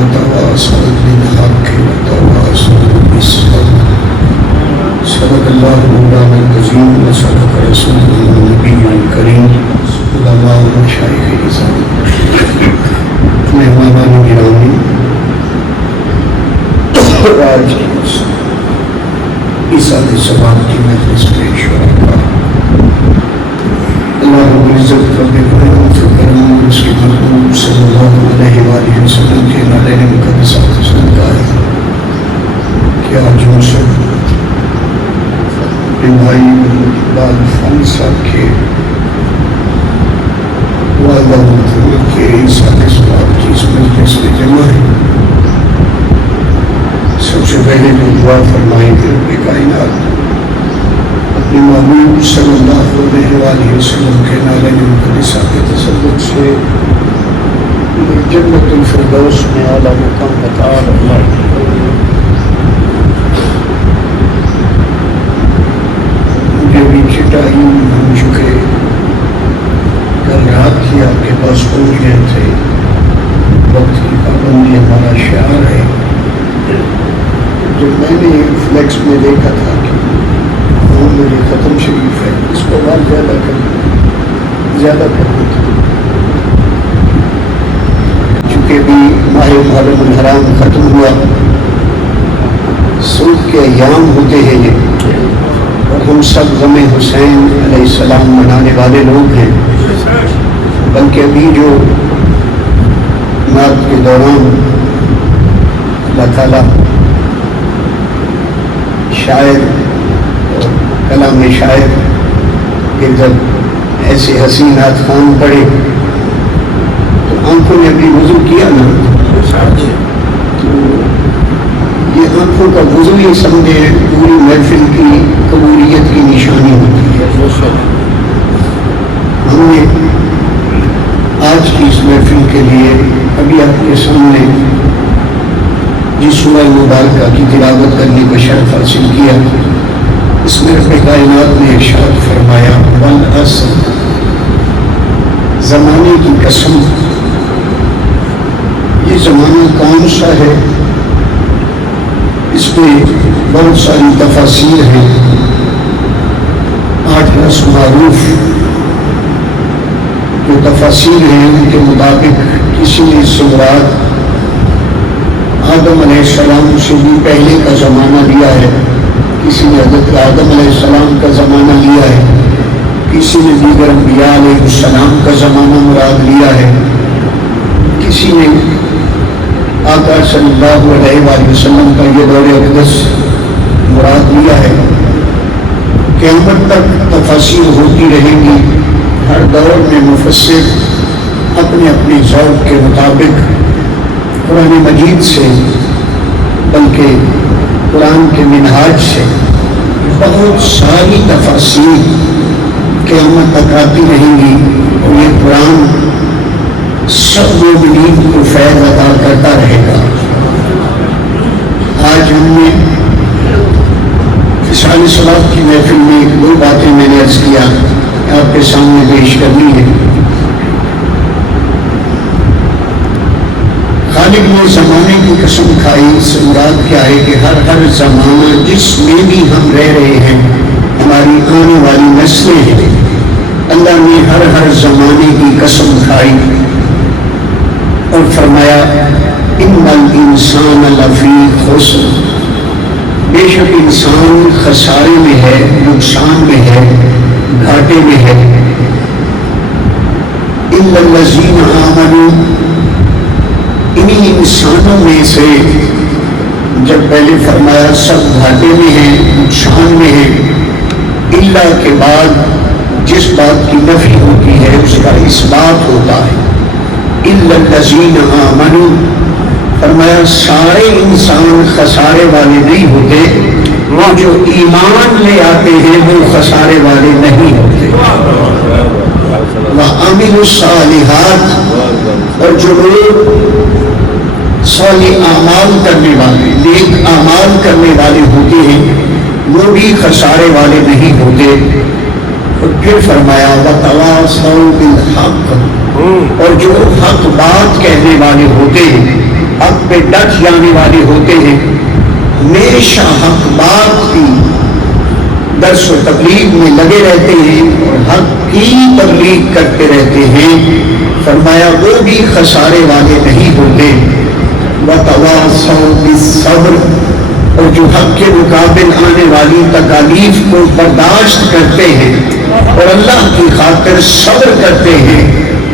وتواصوا بالحق وتواصوا بالصبر صدق الله مولانا العظيم وصدق رسوله النبي الكريم علماء مشايخ الإسلام مہمانان گرامی آج اس عید ثواب کی مجلس میں شرکا اللہ رب العزت رب کرم فکرم اس کے محبوب صلی اللہ علیہ وآلہ وسلم کے نالین مقدسات کا ہے کہ آج ہم سب بھائی اقبال فانی صاحب کے والدہ مطلوب کے اس عید ثواب کی اس مجلس میں جمع ہے. سب سے پہلے جو دعا فرمائیں کہ رب کائنات اپنے محبوب صلی اللہ علیہ وآلہ وسلم کے نالین مقدسہ کے تسلط سے جنت الفردوس میں اعلیٰ مقام عطا فرمائے. مجھے بھی چٹائی ہم چکے کل رات ہی آپ کے پاس پہنچ گئے تھے. وقت کی پابندی ہمارا شعار ہے. جب میں نے فلیکس میں دیکھا تھا کہ وہ میرے ختم شریف ہے اس کو بات زیادہ کرنا تھا چونکہ بھی ماہ محرم الحرام ختم ہوا. سود کے ایام ہوتے ہیں یہ اور ہم سب غم حسین علیہ السلام منانے والے لوگ ہیں. بلکہ ابھی جو نعت کے دوران اللہ تعالیٰ شاعر اور کلام شاعر کے جب ایسے حسینات خوان پڑے تو آنکھوں نے ابھی وضو کیا نا تو یہ آنکھوں کا وضو ہی سمجھے پوری محفل کی قبولیت کی نشانی ہوتی ہے. ہم نے آج کی اس محفل کے لیے ابھی آپ کے سامنے جس سورہ مبارکہ کی تلاوت کرنے کا شرف حاصل کیا اس میں رب کائنات نے ارشاد فرمایا والعصر زمانے کی قسم. یہ زمانہ کون سا ہے؟ اس میں بہت ساری تفاسیر ہیں. 8 رسم معروف جو تفاسیر ہیں ان کے مطابق کسی نے اس سے مراد آدم علیہ السلام سے بھی پہلے کا زمانہ لیا ہے, کسی نے حضرت آدم علیہ السلام کا زمانہ لیا ہے, کسی نے دیگر انبیاء علیہ السلام کا زمانہ مراد لیا ہے, کسی نے آقا صلی اللہ علیہ وآلہ وسلم کا یہ دور اقدس مراد لیا ہے. قیامت تک تفاسیر ہوتی رہیں گی. ہر دور میں مفسر اپنے اپنے ذوق کے مطابق قرآن مجید سے بلکہ قرآن کے منہاج سے بہت ساری تفاسیر قیامت تک آتی رہیں گی اور یہ قرآن سب مومنین کو فیض عطا کرتا رہے گا. آج ہم نے فصال صلوات کی محفل میں 2 باتیں میں نے عرض کیا آپ کے سامنے پیش کرنی ہے. خالق نے زمانے کی قسم کھائی. اس سے مراد کیا ہے کہ ہر زمانہ جس میں بھی ہم رہ رہے ہیں ہماری آنے والی نسلیں ہیں, اللہ نے ہر زمانے کی قسم کھائی اور فرمایا ان الانسان لفی خسر, بے شک انسان خسارے میں ہے, نقصان میں ہے, گھاٹے میں ہے. الا الذین آمنوا, انہی انسانوں میں سے جب پہلے فرمایا سب گھاٹے میں ہیں, نقصان میں ہیں, الا کے بعد جس بات کی نفی ہوتی ہے اس کا اثبات ہوتا ہے. الا الذین آمنوا فرمایا سارے انسان خسارے والے نہیں ہوتے, وہ جو ایمان لے آتے ہیں وہ خسارے والے نہیں ہوتے. وَعَمِلُوا الصَّالِحَاتِ, اور جو لوگ صالح اعمال کرنے والے, نیک اعمال کرنے والے ہوتے ہیں وہ بھی خسارے والے نہیں ہوتے. اور پھر فرمایا وَتَوَاصَوْا بِالْحَقِّ, اور جو حق بات کہنے والے ہوتے ہیں حق پہ ڈٹ جانے والے ہوتے ہیں، ہمیشہ حق بات کی درس و تبلیغ میں لگے رہتے ہیں اور حق کی تبلیغ کرتے رہتے ہیں، فرمایا وہ بھی خسارے والے نہیں ہوتے۔ وَتَوَاصَوْا بِالصَّبْرِ، اور جو حق کے مقابل آنے والی تکالیف کو برداشت کرتے ہیں اور اللہ کی خاطر صبر کرتے ہیں،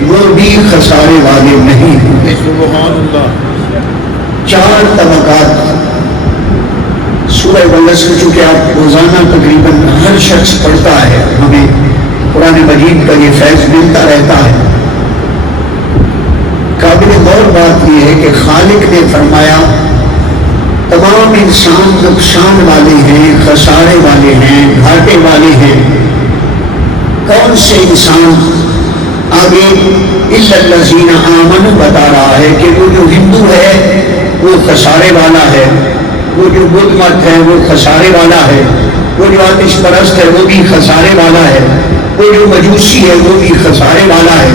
وہ بھی خسارے والے نہیں ہوتے۔ سبحان اللہ۔ 4 طبقات سورہ والعصر، چونکہ آپ روزانہ تقریباً ہر شخص پڑھتا ہے، ہمیں قرآن مجید کا یہ فیض ملتا رہتا ہے۔ قابل غور بات یہ ہے کہ خالق نے فرمایا تمام انسان نقصان والے ہیں، خسارے والے ہیں، گھاٹے والے ہیں۔ کون سے انسان؟ آگے اِلَّا الَّذِينَ آمَنُوا بتا رہا ہے کہ وہ جو ہندو ہے وہ خسارے والا ہے، وہ جو بدھ مت ہے وہ خسارے والا ہے، وہ جو آتش پرست ہے وہ بھی خسارے والا ہے، وہ جو مجوسی ہے وہ بھی خسارے والا ہے،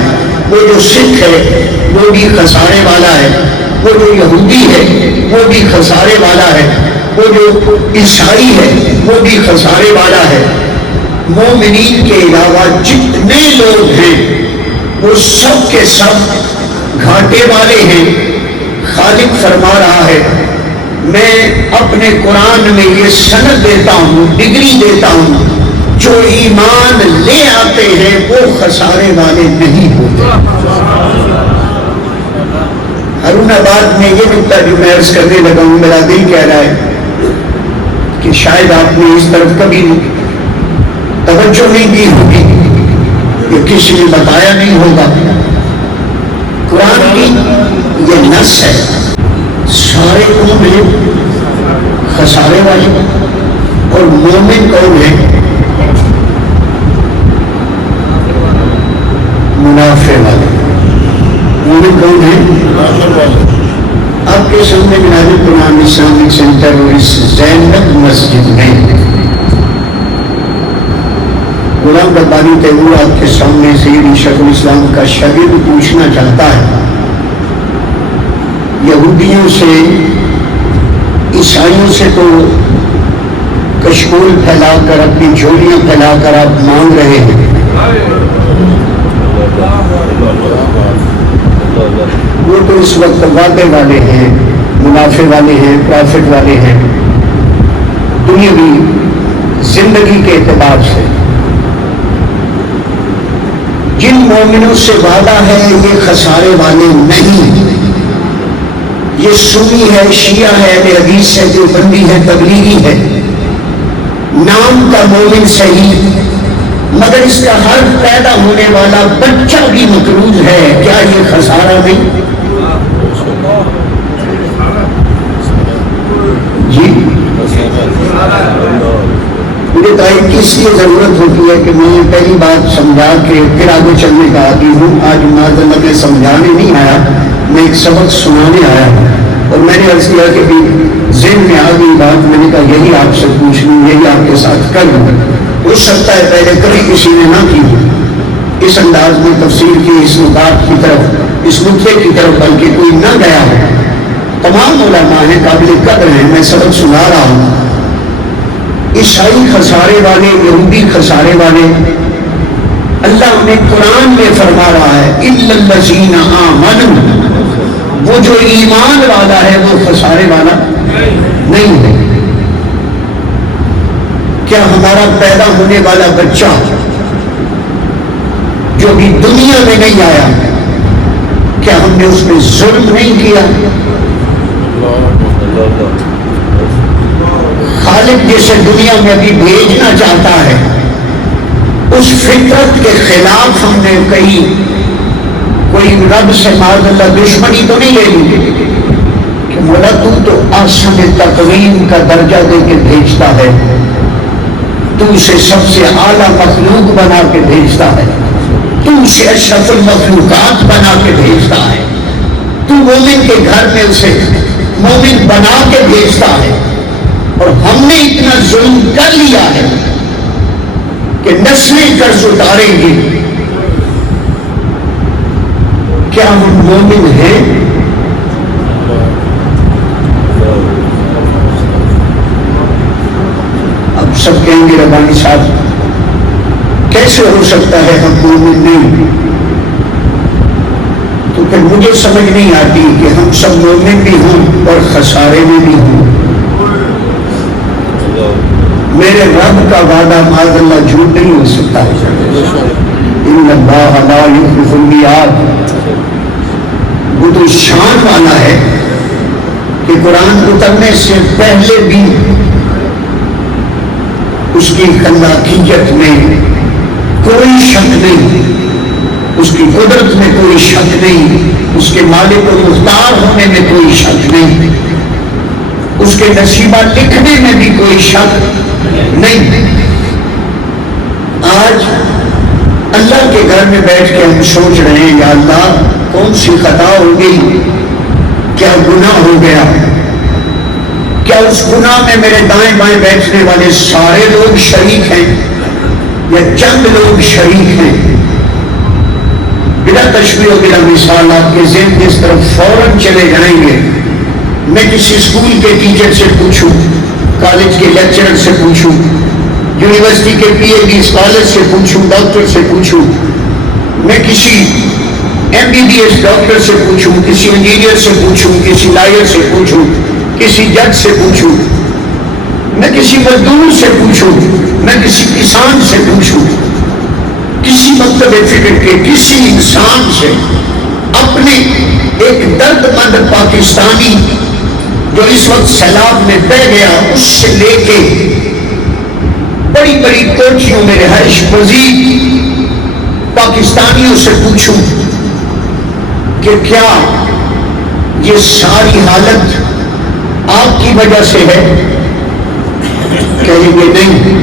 وہ جو سکھ ہے وہ بھی خسارے والا ہے، وہ جو یہودی ہے وہ بھی خسارے والا ہے، وہ جو عیسائی ہے وہ بھی خسارے والا ہے۔ مومنین کے علاوہ جتنے لوگ ہیں وہ سب کے سب گھاٹے والے ہیں۔ خالق فرما رہا ہے میں اپنے قرآن میں یہ سند دیتا ہوں، ڈگری دیتا ہوں، جو ایمان لے آتے ہیں وہ خسارے والے نہیں ہوتے۔ ہارون آباد میں یہ نکتہ جو میں عرض کرنے لگا ہوں، میرا دل کہہ رہا ہے کہ شاید آپ نے اس طرف کبھی توجہ نہیں دی ہوگی، یا کسی نے بتایا نہیں ہوگا۔ قرآن کی یہ نص ہے، سارے کون ہیں؟ خسارے والے، اور مومن کون ہے؟ منافع والے۔ مومن کون ہے؟ آپ کے سامنے بنیاد قرآن اسلامک سینٹر اور اس زینب مسجد میں غلام ربانی تیمور آپ کے سامنے سید شیخ الاسلام کا شاگرد پوچھنا چاہتا ہے، یہودیوں سے، عیسائیوں سے تو کشکول پھیلا کر، اپنی جھولیاں پھیلا کر آپ مانگ رہے ہیں، وہ تو اس وقت وعدے والے ہیں، منافع والے ہیں، پرافٹ والے ہیں، دنیاوی زندگی کے اعتبار سے۔ جن مومنوں سے وعدہ ہے یہ خسارے والے نہیں، یہ سنی ہے، شیعہ ہے، اہل حدیث ہے، دیوبندی ہے، تبلیغی ہے، نام کا مومن صحیح، مگر اس کا ہر پیدا ہونے والا بچہ بھی مطرود ہے، کیا یہ خسارہ نہیں؟ جی مجھے تائید کی اس لیے ضرورت ہوتی ہے کہ میں پہلی بات سمجھا کے پھر آگے چلنے کا عادی ہوں۔ آج معذرت میں سمجھانے نہیں آیا، میں ایک سبق سنانے آیا ہوں، اور میں نے عرض کیا کہ ذہن میں آ گئی بات، میں نے کہا یہی آپ سے پوچھ لوں، یہی آپ کے ساتھ کر لوں۔ ہو سکتا ہے پہلے کبھی کسی نے نہ کی ہو اس انداز میں تفسیر کی، اس نکات کی طرف، اس نقطے کی طرف، بلکہ کوئی نہ گیا ہو۔ تمام علماء ہیں، قابل قدر ہیں، میں سبق سنا رہا ہوں۔ عیسائی خسارے والے، یہودی خسارے والے، اللہ نے قرآن میں فرما رہا ہے اِلَّا الَّذِينَ آمَنُوا، وہ جو ایمان والا ہے وہ خسارے والا نہیں ہے۔ کیا ہمارا پیدا ہونے والا بچہ جو بھی دنیا میں نہیں آیا، کیا ہم نے اس میں ظلم نہیں کیا؟ خالق جسے دنیا میں ابھی بھیجنا چاہتا ہے، اس فطرت کے خلاف ہم نے کوئی رب سے معاذ اللہ دشمنی تو نہیں لے لی کہ مولا تو آسن تقویم کا درجہ دے کے بھیجتا ہے، تو اسے سب سے اعلیٰ مخلوق بنا کے بھیجتا ہے، تو اسے اشرف المخلوقات بنا کے بھیجتا ہے، تو مومن کے گھر میں اسے مومن بنا کے بھیجتا ہے، اور ہم نے اتنا ظلم کر لیا ہے کہ نسلیں قرض اتاریں گی۔ کیا ہم مومن ہیں؟ کہ ربانی صاحب کیسے ہو سکتا ہے ہم مومن نہیں؟ تو پھر مجھے سمجھ نہیں آتی کہ ہم سب مومن بھی ہوں اور خسارے میں بھی ہوں۔ میرے رب کا وعدہ معاذ اللہ جھوٹ نہیں ہو سکتا ہے۔ ان اللہ لا یخلف المیعاد۔ وہ تو شان والا ہے کہ قرآن اترنے سے پہلے بھی اس کی خلاقیت میں کوئی شک نہیں، اس کی قدرت میں کوئی شک نہیں، اس کے مالک و مختار ہونے میں کوئی شک نہیں، اس کے نصیبہ لکھنے میں بھی کوئی شک نہیں۔ آج اللہ کے گھر میں بیٹھ کے ہم سوچ رہے ہیں یا اللہ کون سی خطا ہو گئی، کیا گناہ ہو گیا، کیا اس گناہ میں میرے دائیں بائیں بیٹھنے والے سارے لوگ شریک ہیں یا چند لوگ شریک ہیں؟ بلا تشبیہ و بلا مثال آپ کے ذہن کی اس طرف فوراً چلے جائیں گے۔ میں کسی اسکول کے ٹیچر سے پوچھوں، کالج کے لیکچرر سے پوچھوں، یونیورسٹی کے پی ایچ ڈی اسکالر سے پوچھوں، ڈاکٹر سے پوچھوں، میں کسی M B B S doctor سے پوچھوں، کسی انجینئر سے پوچھوں، کسی لائر سے پوچھوں، کسی جج سے پوچھوں، میں کسی مزدور سے پوچھوں، میں کسی کسان سے پوچھوں، کسی مکتب فکر کے کسی انسان سے، اپنے ایک درد مند پاکستانی جو اس وقت سیلاب میں بہہ گیا اس سے لے کے بڑی بڑی کوٹھیوں میں رہائش پذیر پاکستانیوں سے پوچھوں کہ کیا یہ ساری حالت آپ کی وجہ سے ہے؟ کہیں گے نہیں،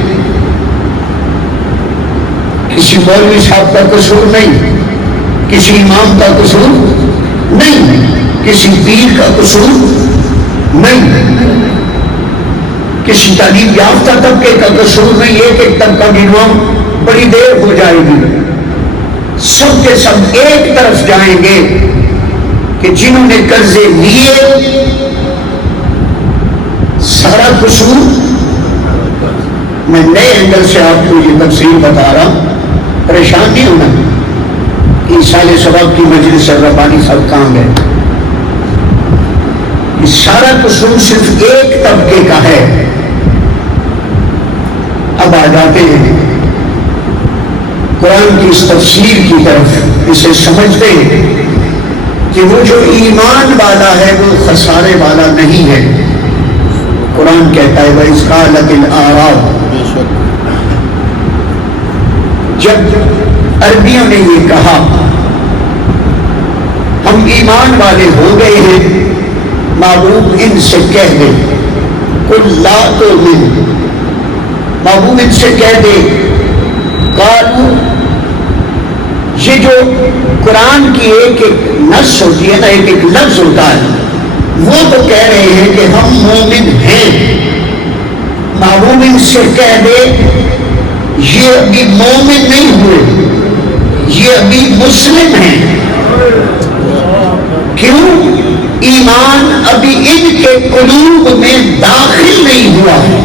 کسی مولوی صاحب کا قصور نہیں، کسی امام کا قصور نہیں، کسی پیر کا قصور نہیں، کسی تعلیم یافتہ طبقے کا قصور نہیں۔ ایک طبقہ گنواؤں بڑی دیر ہو جائے گی، سب کے سب ایک طرف جائیں گے کہ جنہوں نے قرضے لیے سارا قصور۔ میں نئے اینگل سے آپ کو یہ تفصیل بتا رہا ہوں، پریشان نہیں ہونا کہ سال سبق کی مجلس ربانی صاحب کہاں گئے۔ یہ سارا قصور صرف ایک طبقے کا ہے۔ اب آ جاتے ہیں قرآن کی اس تفسیر کی طرف، اسے سمجھتے ہیں کہ وہ جو ایمان والا ہے وہ خسارے والا نہیں ہے۔ قرآن کہتا ہے وَإِذْ قَالَتِ الْأَعْرَابُ، جب عربیوں نے یہ کہا ہم ایمان والے ہو گئے ہیں، محبوب ان سے کہہ دے قُلْ لَا تُؤْمِنُوا، محبوب ان سے کہہ دے قالوا، یہ جو قرآن کی ایک ایک نص ہوتی ہے نا، ایک ایک لفظ ہوتا ہے، وہ تو کہہ رہے ہیں کہ ہم مومن ہیں۔ محبوب ان سے کہہ دے یہ ابھی مومن نہیں ہوئے، یہ ابھی مسلم ہیں۔ کیوں؟ ایمان ابھی ان کے قلوب میں داخل نہیں ہوا ہے۔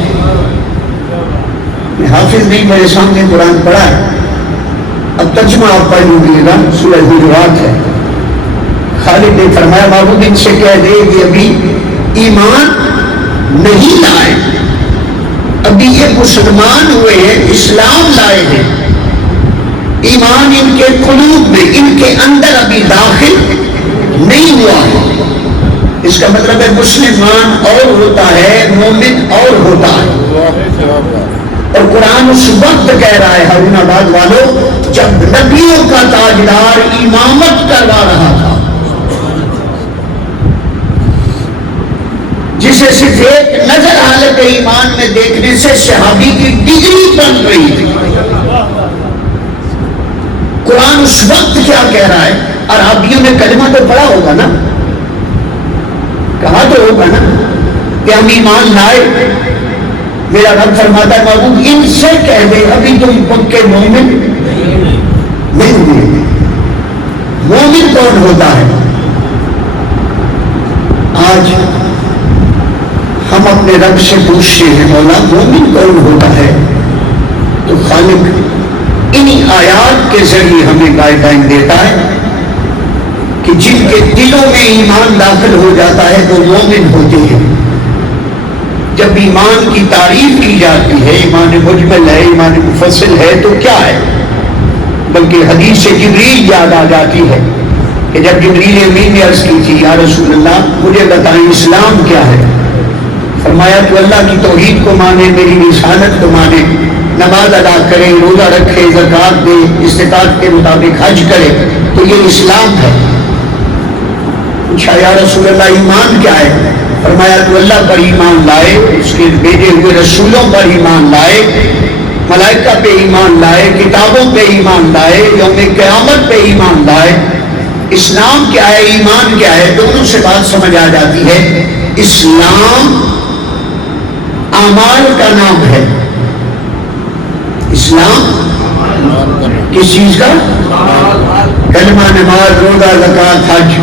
حافظ نہیں میرے سامنے قرآن پڑھا ہے، اب ترجمہ آپ پڑھ لیجیے گا، سورہ حجرات ہے۔ خالد نے فرمایا محبوب ان سے کہہ دے کہ ابھی ایمان نہیں لائے، ابھی یہ مسلمان ہوئے ہیں، اسلام لائے ہیں، ایمان ان کے قلوب میں، ان کے اندر ابھی داخل نہیں ہوا ہے۔ اس کا مطلب ہے مسلمان اور ہوتا ہے، مومن اور ہوتا ہے۔ اور قرآن اس وقت کہہ رہا ہے ہارون آباد والوں جب نبیوں کا تاجدار امامت کروا رہا تھا، جسے صرف ایک نظر حالت ایمان میں دیکھنے سے صحابی کی ڈگری بن رہی تھی۔ قرآن اس وقت کیا کہہ رہا ہے؟ عربیوں نے کلمہ تو پڑھا ہوگا نا، کہا تو ہوگا نا کہ ہم ایمان لائے۔ میرا رب فرماتا ہے محبوب ان سے کہہ دے ابھی تم پکے مومن نہیں ہوئے۔ مومن کون ہوتا ہے؟ آج ہم اپنے رب سے پوچھتے ہیں مولا مومن کون ہوتا ہے؟ خالق انہی آیات کے ذریعے ہمیں گائیڈ لائن دیتا ہے کہ جن کے دلوں میں ایمان داخل ہو جاتا ہے وہ مومن ہوتے ہیں. جب ایمان کی تعریف کی جاتی ہے، ایمان مجمل ہے، ایمان مفصل ہے، تو کیا ہے؟ بلکہ حدیث سے جبریل یاد آ جاتی ہے کہ جب جبریل امین نے عرض کی تھی یا رسول اللہ مجھے بتائیں اسلام کیا ہے؟ فرمایا تو اللہ کی توحید کو مانے، میری رسالت کو مانے، نماز ادا کرے، روزہ رکھے، زکوٰۃ دے، استطاعت کے مطابق حج کرے، تو یہ اسلام ہے. پوچھا یا رسول اللہ ایمان کیا ہے؟ فرمایا تو اللہ پر ایمان لائے، اس کے بھیجے ہوئے رسولوں پر ایمان لائے، ملائکہ پہ ایمان لائے، کتابوں پہ ایمان لائے، یوم قیامت پہ ایمان لائے. اسلام کیا ہے، ایمان کیا ہے، دونوں سے بات سمجھ آ جاتی ہے. اسلام اعمال کا نام ہے. اسلام کس چیز کا؟ کلمہ، نماز، روزہ، زکوٰۃ، حج.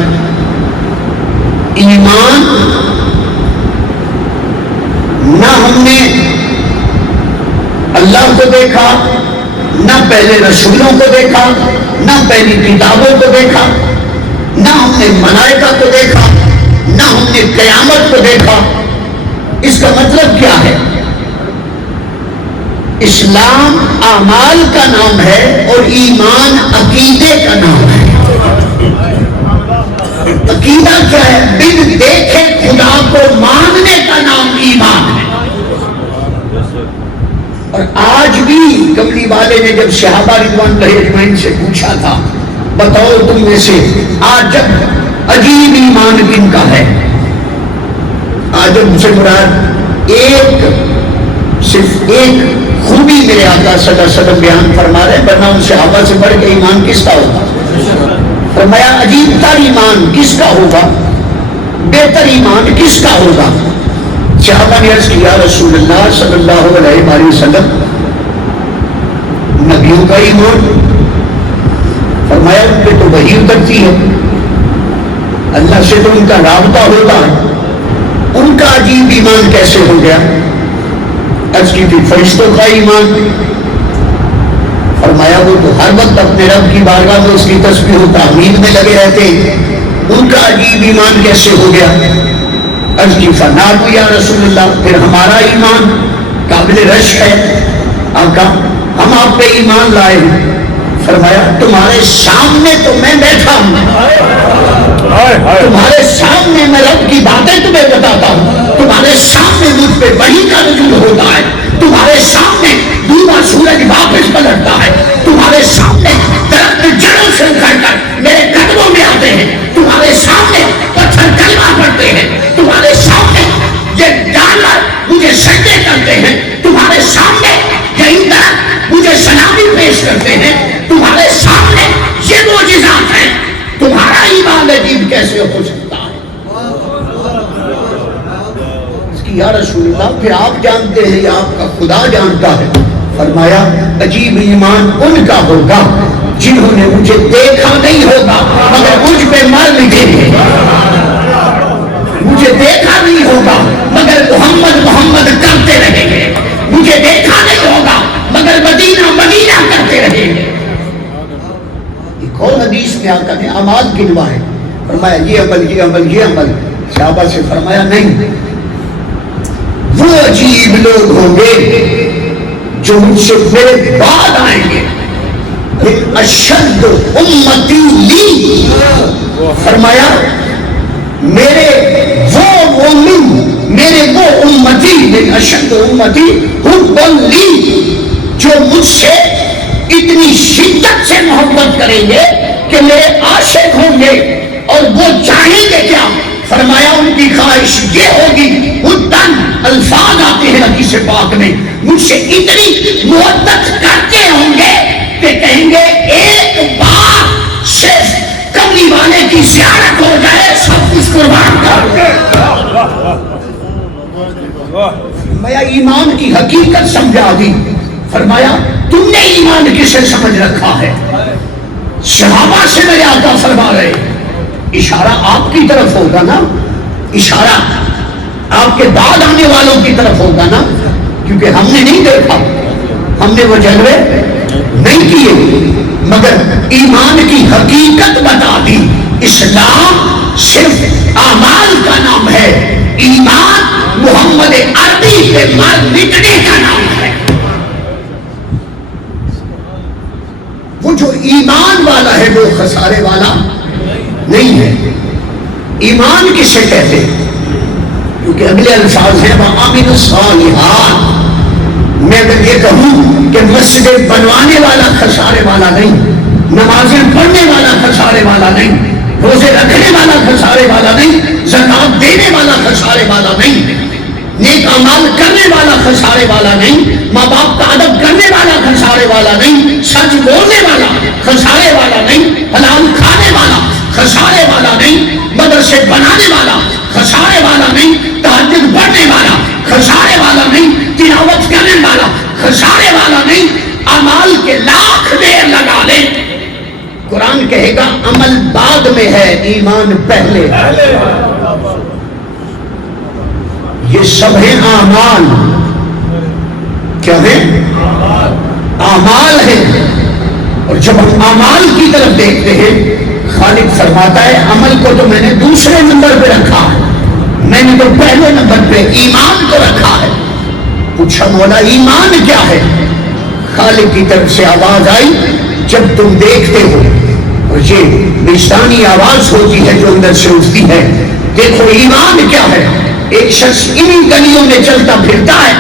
ایمان نہ ہم نے اللہ کو دیکھا، نہ پہلے رسولوں کو دیکھا، نہ پہلی کتابوں کو دیکھا، نہ ہم نے ملائکہ کو دیکھا، نہ ہم نے قیامت کو دیکھا. اس کا مطلب کیا ہے؟ اسلام اعمال کا نام ہے اور ایمان عقیدے کا نام ہے. عقیدہ کیا ہے؟ بن دیکھے خدا کو ماننے کا نام ایمان ہے. اور آج بھی کملی والے نے جب صحابہ رضوان اللہ اجمعین سے پوچھا تھا بتاؤ تم میں سے عجب عجیب ایمان کن کا ہے؟ عجب سے مراد صرف ایک خوبی میرے آقا صلی اللہ علیہ وسلم بیان فرما رہے، ورنہ ان صحابہ سے بڑھ کے ایمان کس کا ہوگا؟ فرمایا عجیب تر ایمان کس کا ہوگا، بہتر ایمان کس کا ہوگا؟ صحابہ نے عرض کیا رسول اللہ صلی اللہ علیہ وسلم نبیوں کا ایمان. فرمایا ان پہ تو وحی اترتی ہے، اللہ سے تو ان کا رابطہ ہوتا ہے، ان کا عجیب ایمان کیسے ہو گیا؟ عرض کی تھی فرشتوں کا ایمان. فرمایا وہ تو ہر وقت اپنے رب کی بارگاہ میں اس کی تسبیح و تحمید میں لگے رہتے ہیں، ان کا عجیب ایمان کیسے ہو گیا؟ عرض کی فنادو یا رسول اللہ پھر ہمارا ایمان قابل رشک ہے آقا، ہم آپ پہ ایمان لائے ہیں. فرمایا تمہارے سامنے تو میں بیٹھا ہوں، تمہارے سامنے میں رب کی باتیں تمہیں بتاتا ہوں، تمہارے سامنے مجھ پہ وحی کا نزول ہوتا ہے، تمہارے سامنے ڈوبا سورج واپس پلٹتا ہے، تمہارے سامنے درخت جڑوں سے اکھڑ کر میرے قدموں میں آتے ہیں، تمہارے سامنے پتھر کلمہ پڑھتے ہیں، تمہارے سامنے یہ جانور مجھے سجدے کرتے ہیں، تمہارے سامنے یہ درخت مجھے سلامی پیش کرتے ہیں، تمہارے سامنے یہ معجزات ہیں. تمہارا ایمان عجیب کیسے ہو سکتا ہے؟ اس کی یا رسول اللہ پھر آپ جانتے ہیں یا آپ کا خدا جانتا ہے؟ فرمایا عجیب ایمان ان کا ہوگا جنہوں نے مجھے دیکھا نہیں ہوگا مگر مجھ پہ مر لکھے ہیں، مجھے دیکھا نہیں ہوگا مگر محمد محمد کرتے رہیں گے، مجھے دیکھا نہیں ہوگا مگر مدینہ مدینہ کرتے رہیں گے. ایک اور حدیث میں آقا نے اعمال گنوائے، فرمایا یہ عمل یہ عمل یہ عمل. صحابہ سے فرمایا نہیں، وہ عجیب لوگ ہوں گے جو مجھ سے میرے بعد آئیں گے، اشد امتی لی. فرمایا میرے وہ مومن، میرے وہ امتی، من اشد امتی حبا لی، جو مجھ سے اتنی شدت سے محبت کریں گے کہ میرے عاشق ہوں گے اور وہ چاہیں گے کیا؟ فرمایا ان کی خواہش یہ ہوگی، حدن الفاظ آتے ہیں حدیث پاک میں، مجھ سے اتنی محبت کرتے ہوں گے کہ کہیں گے ایک بار صرف کملی والے کی زیارت ہو جائے سب کچھ قربان کر دے. میں ایمان کی حقیقت سمجھا دی. فرمایا تم نے ایمان کسے سمجھ رکھا ہے؟ صحابہ سے میرے آقا فرما رہے، اشارہ آپ کی طرف ہوگا نا، اشارہ آپ کے بعد آنے والوں کی طرف ہوگا نا، کیونکہ ہم نے نہیں دیکھا، ہم نے وہ جلوے نہیں کیے، مگر ایمان کی حقیقت بتا دی۔ اسلام صرف اعمال کا نام ہے، ایمان محمد عربی کے مر مٹنے کا نام ہے۔ وہ جو ایمان والا ہے وہ خسارے والا نہیں ہے۔ ایمان کسے کہتے ہیں؟ کیونکہ اگلے الفاظ ہیں وَعَمِلُ الصَّالِحَاتِ۔ میں اگر یہ کہوں کہ مسجد بنوانے والا خسارے والا نہیں، نمازیں پڑھنے والا خسارے والا نہیں، روزے رکھنے والا خسارے والا نہیں، زکات دینے والا خسارے والا نہیں، نیک اعمال کرنے والا خسارے والا نہیں، ماں باپ کا ادب کرنے والا خسارے والا نہیں، سچ بولنے والا خسارے والا نہیں، حلال کھانے والا خسارے والا نہیں، مدرسے بنانے والا خسارے والا نہیں، تہجد پڑھنے والا خسارے والا نہیں، تلاوت کرنے والا خسارے والا نہیں۔ اعمال کے لاکھ دیر لگا لے، قرآن کہے گا عمل بعد میں ہے، ایمان پہلے۔ یہ سب ہیں اعمال، کیا ہے؟ اعمال ہیں۔ اور جب ہم اعمال کی طرف دیکھتے ہیں، خالق فرماتا ہے عمل کو تو میں نے دوسرے نمبر پہ رکھا ہے، میں نے تو پہلے نمبر پہ ایمان کو رکھا ہے۔ پوچھا مولا ایمان کیا ہے؟ خالق کی طرف سے آواز آئی، جب تم دیکھتے ہو، اور یہ وجدانی آواز ہوتی ہے جو اندر سے اٹھتی ہے، دیکھو ایمان کیا ہے۔ ایک شخص انہی گلیوں میں چلتا پھرتا ہے،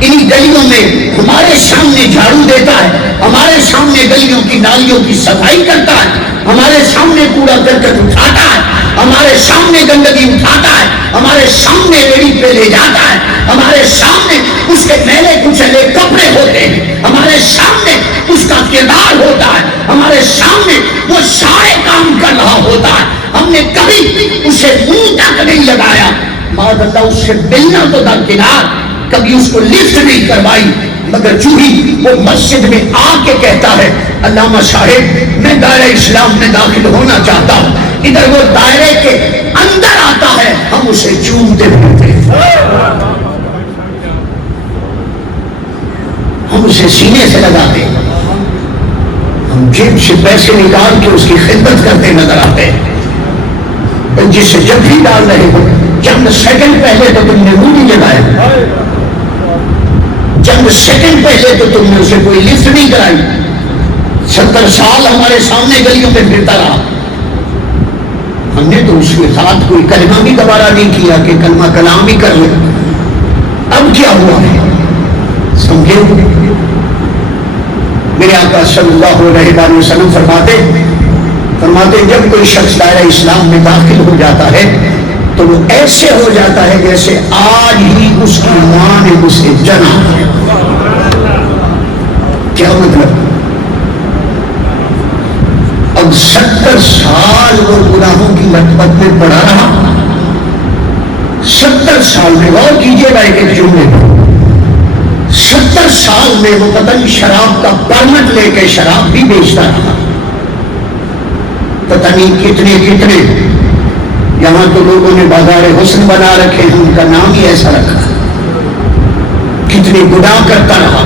انہی گلیوں میں ہمارے سامنے جھاڑو دیتا ہے، ہمارے سامنے گلیوں کی نالیوں کی صفائی کرتا ہے، ہمارے سامنے کوڑا کرکٹ اٹھاتا ہے، ہمارے سامنے گندگی اٹھاتا ہے، ہمارے سامنے ریڑھی پہ لے جاتا ہے، ہمارے سامنے اس کے میلے کچلے کپڑے ہوتے ہیں، ہمارے سامنے اس کا کردار ہوتا ہے، ہمارے سامنے وہ سارے کام کر رہا ہوتا ہے، ہم نے کبھی اسے منہ تک نہیں لگایا، معاذ اللہ اس سے ملنا تو درکنار، کبھی اس کو لفٹ نہیں کروائی، مگر جو ہی وہ مسجد میں آ کے کہتا ہے علامہ صاحب میں دائرہ اسلام میں داخل ہونا چاہتا ہوں، ادھر وہ دائرے کے اندر آتا ہے، ہم اسے چومتے پھرتے، ہم اسے سینے سے لگاتے، ہم جیب سے پیسے نکال کے اس کی خدمت کرتے نظر آتے ہیں۔ جسے جب بھی ڈال رہے ہو، چند سیکنڈ پہلے تو تم نے منہ نہیں لگایا، چند سیکنڈ پہلے تو تم نے اسے کوئی لفٹ نہیں کرائی، 70 سال ہمارے سامنے گلیوں میں پھرتا رہا، ہم نے تو اس کے ساتھ کوئی کلمہ بھی دوبارہ نہیں کیا کہ کلمہ کلام ہی کر لے۔ اب کیا ہوا ہے سمجھے؟ میرے آقا صلی اللہ علیہ وسلم فرماتے جب کوئی شخص دائرہ اسلام میں داخل ہو جاتا ہے تو وہ ایسے ہو جاتا ہے جیسے آج ہی اس کی ماں نے اسے جنا۔ کیا مطلب؟ اب 70 سال وہ گناہوں کی لطمت میں پڑا رہا، 70 سال میں، غور کیجیے گا ایک جملے میں، 70 سال میں وہ پتہ نہیں شراب کا پرمٹ لے کے شراب بھی بیچتا رہا، پتہ نہیں کتنے یہاں تو لوگوں نے بازار حسن بنا رکھے ہیں، ان کا نام ہی ایسا رکھا، کتنے گناہ کرتا رہا،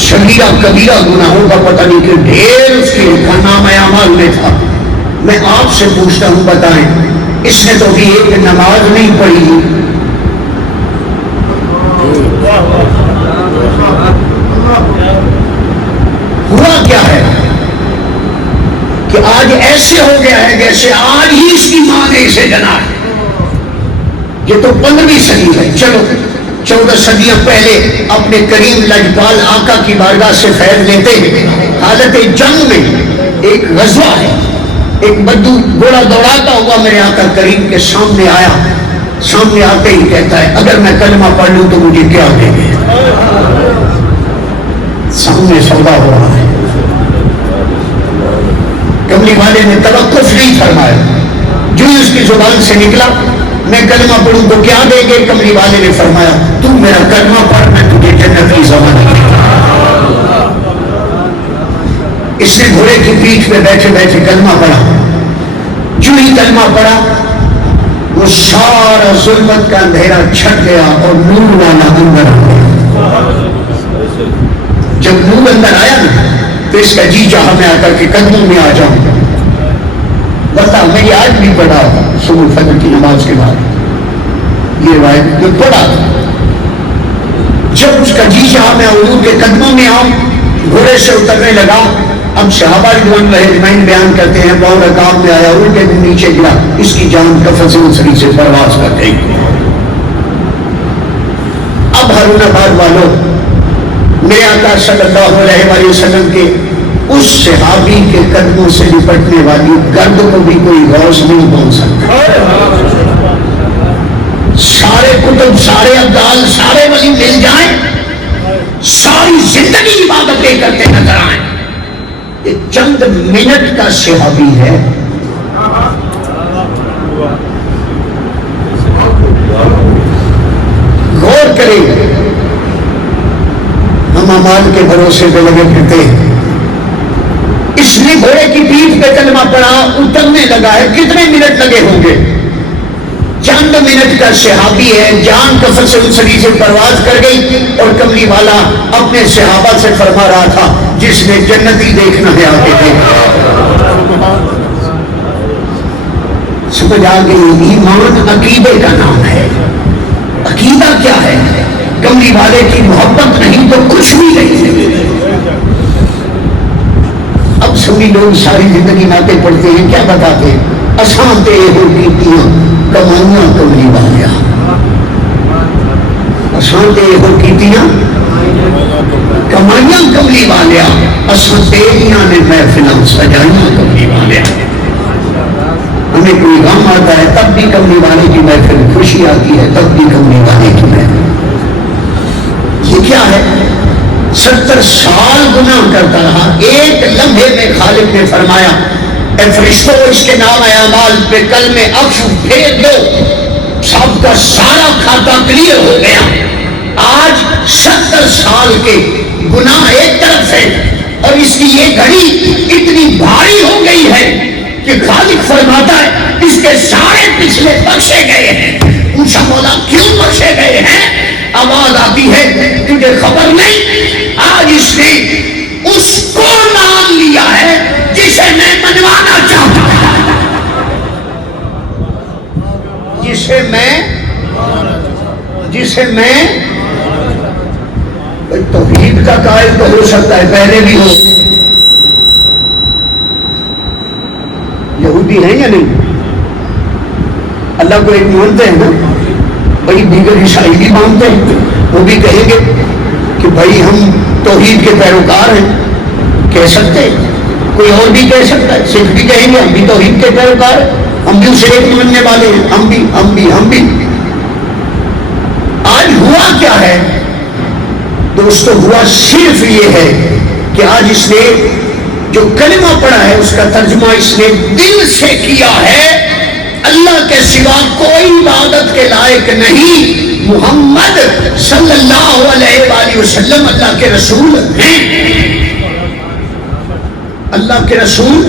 صغیرہ کبیرہ گناہوں کا پتہ نہیں کہ ڈھیر اس کے نام اعمال میں تھا۔ میں آپ سے پوچھتا ہوں بتائیں، اس نے تو بھی ایک نماز نہیں پڑھی، ہوا کیا ہے کہ آج ایسے ہو گیا ہے جیسے آج ہی اس کی ماں نے اسے جنا ہے۔ یہ تو 15ویں صدی ہے، چلو 14 صدیاں پہلے اپنے کریم لجپال آقا کی بارگاہ سے فیض لیتے ہیں، حالت جنگ میں ایک غزوہ ہے، ایک بدو گھوڑا دوڑاتا ہوا میرے آقا کریم کے سامنے آیا، سامنے آتے ہی کہتا ہے اگر میں کلمہ پڑھ لوں تو مجھے کیا دیں گے؟ سامنے سودا ہو رہا ہے، کملی والے نے توقف نہیں فرمایا، جو اس کی زبان سے نکلا میں کلمہ پڑھوں تو کیا دیں گے؟ کملی والے نے فرمایا تو میرا کلمہ پڑھ میں تجھے جنت کی ضمانت دیتا۔ اس نے گھوڑے کی پیٹھ پہ بیٹھے بیٹھے کلمہ پڑھا، جو ہی کلمہ پڑھا وہ سارا ظلمت کا اندھیرا چھٹ گیا اور نور والا اندر آ گیا۔ جب نور اندر آیا نا تو اس کا جی چاہا میں آ کر کے قدموں میں آ جاؤں. بتا میں یہ آج بھی پڑھا تھا صبح فجر کی نماز کے بعد یہ روایت جو پڑھا تھا. جب اس کا جی چاہا میں حضور کے قدموں میں آؤں گھوڑے سے اترنے لگا. اب صحابہ رضوان اللہ اجمعین بیان کرتے ہیں پاؤں رکاب میں آیا الٹے دن نیچے گرا اس کی جان کفن سے انسری سے پرواز کر گئی. اب ہارون آباد والوں میرے آقا صلی اللہ علیہ وآلہ وسلم کے اس صحابی کے قدموں سے لپٹنے والی گرد کو بھی کوئی غوث نہیں پہنچ سکتا. سارے کتب سارے ابدال سارے ولی مل جائیں ساری زندگی عبادتیں کرتے نظر آئیں. یہ چند منٹ کا صحابی ہے. غور کریں ہم اعمال کے بھروسے پہ لگے پھرتے ہیں. اس نے گھوڑے کی پیٹھ پہ کلمہ پڑھا اترنے لگا ہے کتنے منٹ لگے ہوں گے. چند منٹ کا صحابی ہے جان کفن سے انسری سے پرواز کر گئی. اور کملی والا اپنے صحابہ سے فرما رہا تھا جس نے جنتی دیکھنا ہے آ کے دیکھا. سمجھ آ گئی ایمان عقیدے کا نام ہے. عقیدہ کیا ہے؟ کملی والے کی محبت نہیں تو کچھ بھی نہیں. اب سبھی لوگ ساری زندگی ناطے پڑھتے ہیں کیا بتاتے ہیں اساں تے ہو کیتیاں کمائیاں کملی والیا. اساں تے ہو کیتیاں کمائیاں کملی والیا اساں تیریاں نے محفلاں سجائیاں کملی والیا. ہمیں کوئی غم آتا ہے تب بھی کملی والے کی محفل, خوشی آتی ہے تب بھی کملی والے کی محفل. یہ کیا ہے 70 سال گناہ کرتا رہا ایک لمحے میں خالق نے فرمایا اے فرشتوں اس کے نام اعمال پہ کل میں عفو بھیج دو. سب کا سارا کھاتا کلیئر ہو گیا. آج 70 سال کے گناہ ایک طرف ہے اور اس کی یہ گھڑی اتنی بھاری ہو گئی ہے کہ خالق فرماتا ہے اس کے سارے پچھلے بخشے گئے ہیں. پوچھا مولا کیوں بخشے گئے ہیں؟ آواز آتی ہے تجھے خبر نہیں آج اس نے اس کو نام لیا ہے جسے میں منوانا چاہتا ہوں. جسے میں توحید کا قائل تو ہو سکتا ہے پہلے بھی ہو. یہودی ہیں یا نہیں؟ اللہ کو ایک مانتے ہیں نا بھائی دیگر عیسائی بھی مانتے ہیں. وہ بھی کہیں گے کہ بھائی ہم توحید کے پیروکار ہیں. کہہ سکتے کوئی اور بھی کہہ سکتا ہے. سکھ بھی کہیں گے ہم بھی توحید کے پیروکار ہیں ہم بھی اسے ایک ماننے والے ہیں. ہم بھی آج ہوا کیا ہے دوستو؟ ہوا صرف یہ ہے کہ آج اس نے جو کلمہ پڑھا ہے اس کا ترجمہ اس نے دل سے کیا ہے. اللہ کے سوا کوئی عبادت کے لائق نہیں. محمد صلی اللہ علیہ وآلہ وسلم اللہ کے رسول ہیں. اللہ کے رسول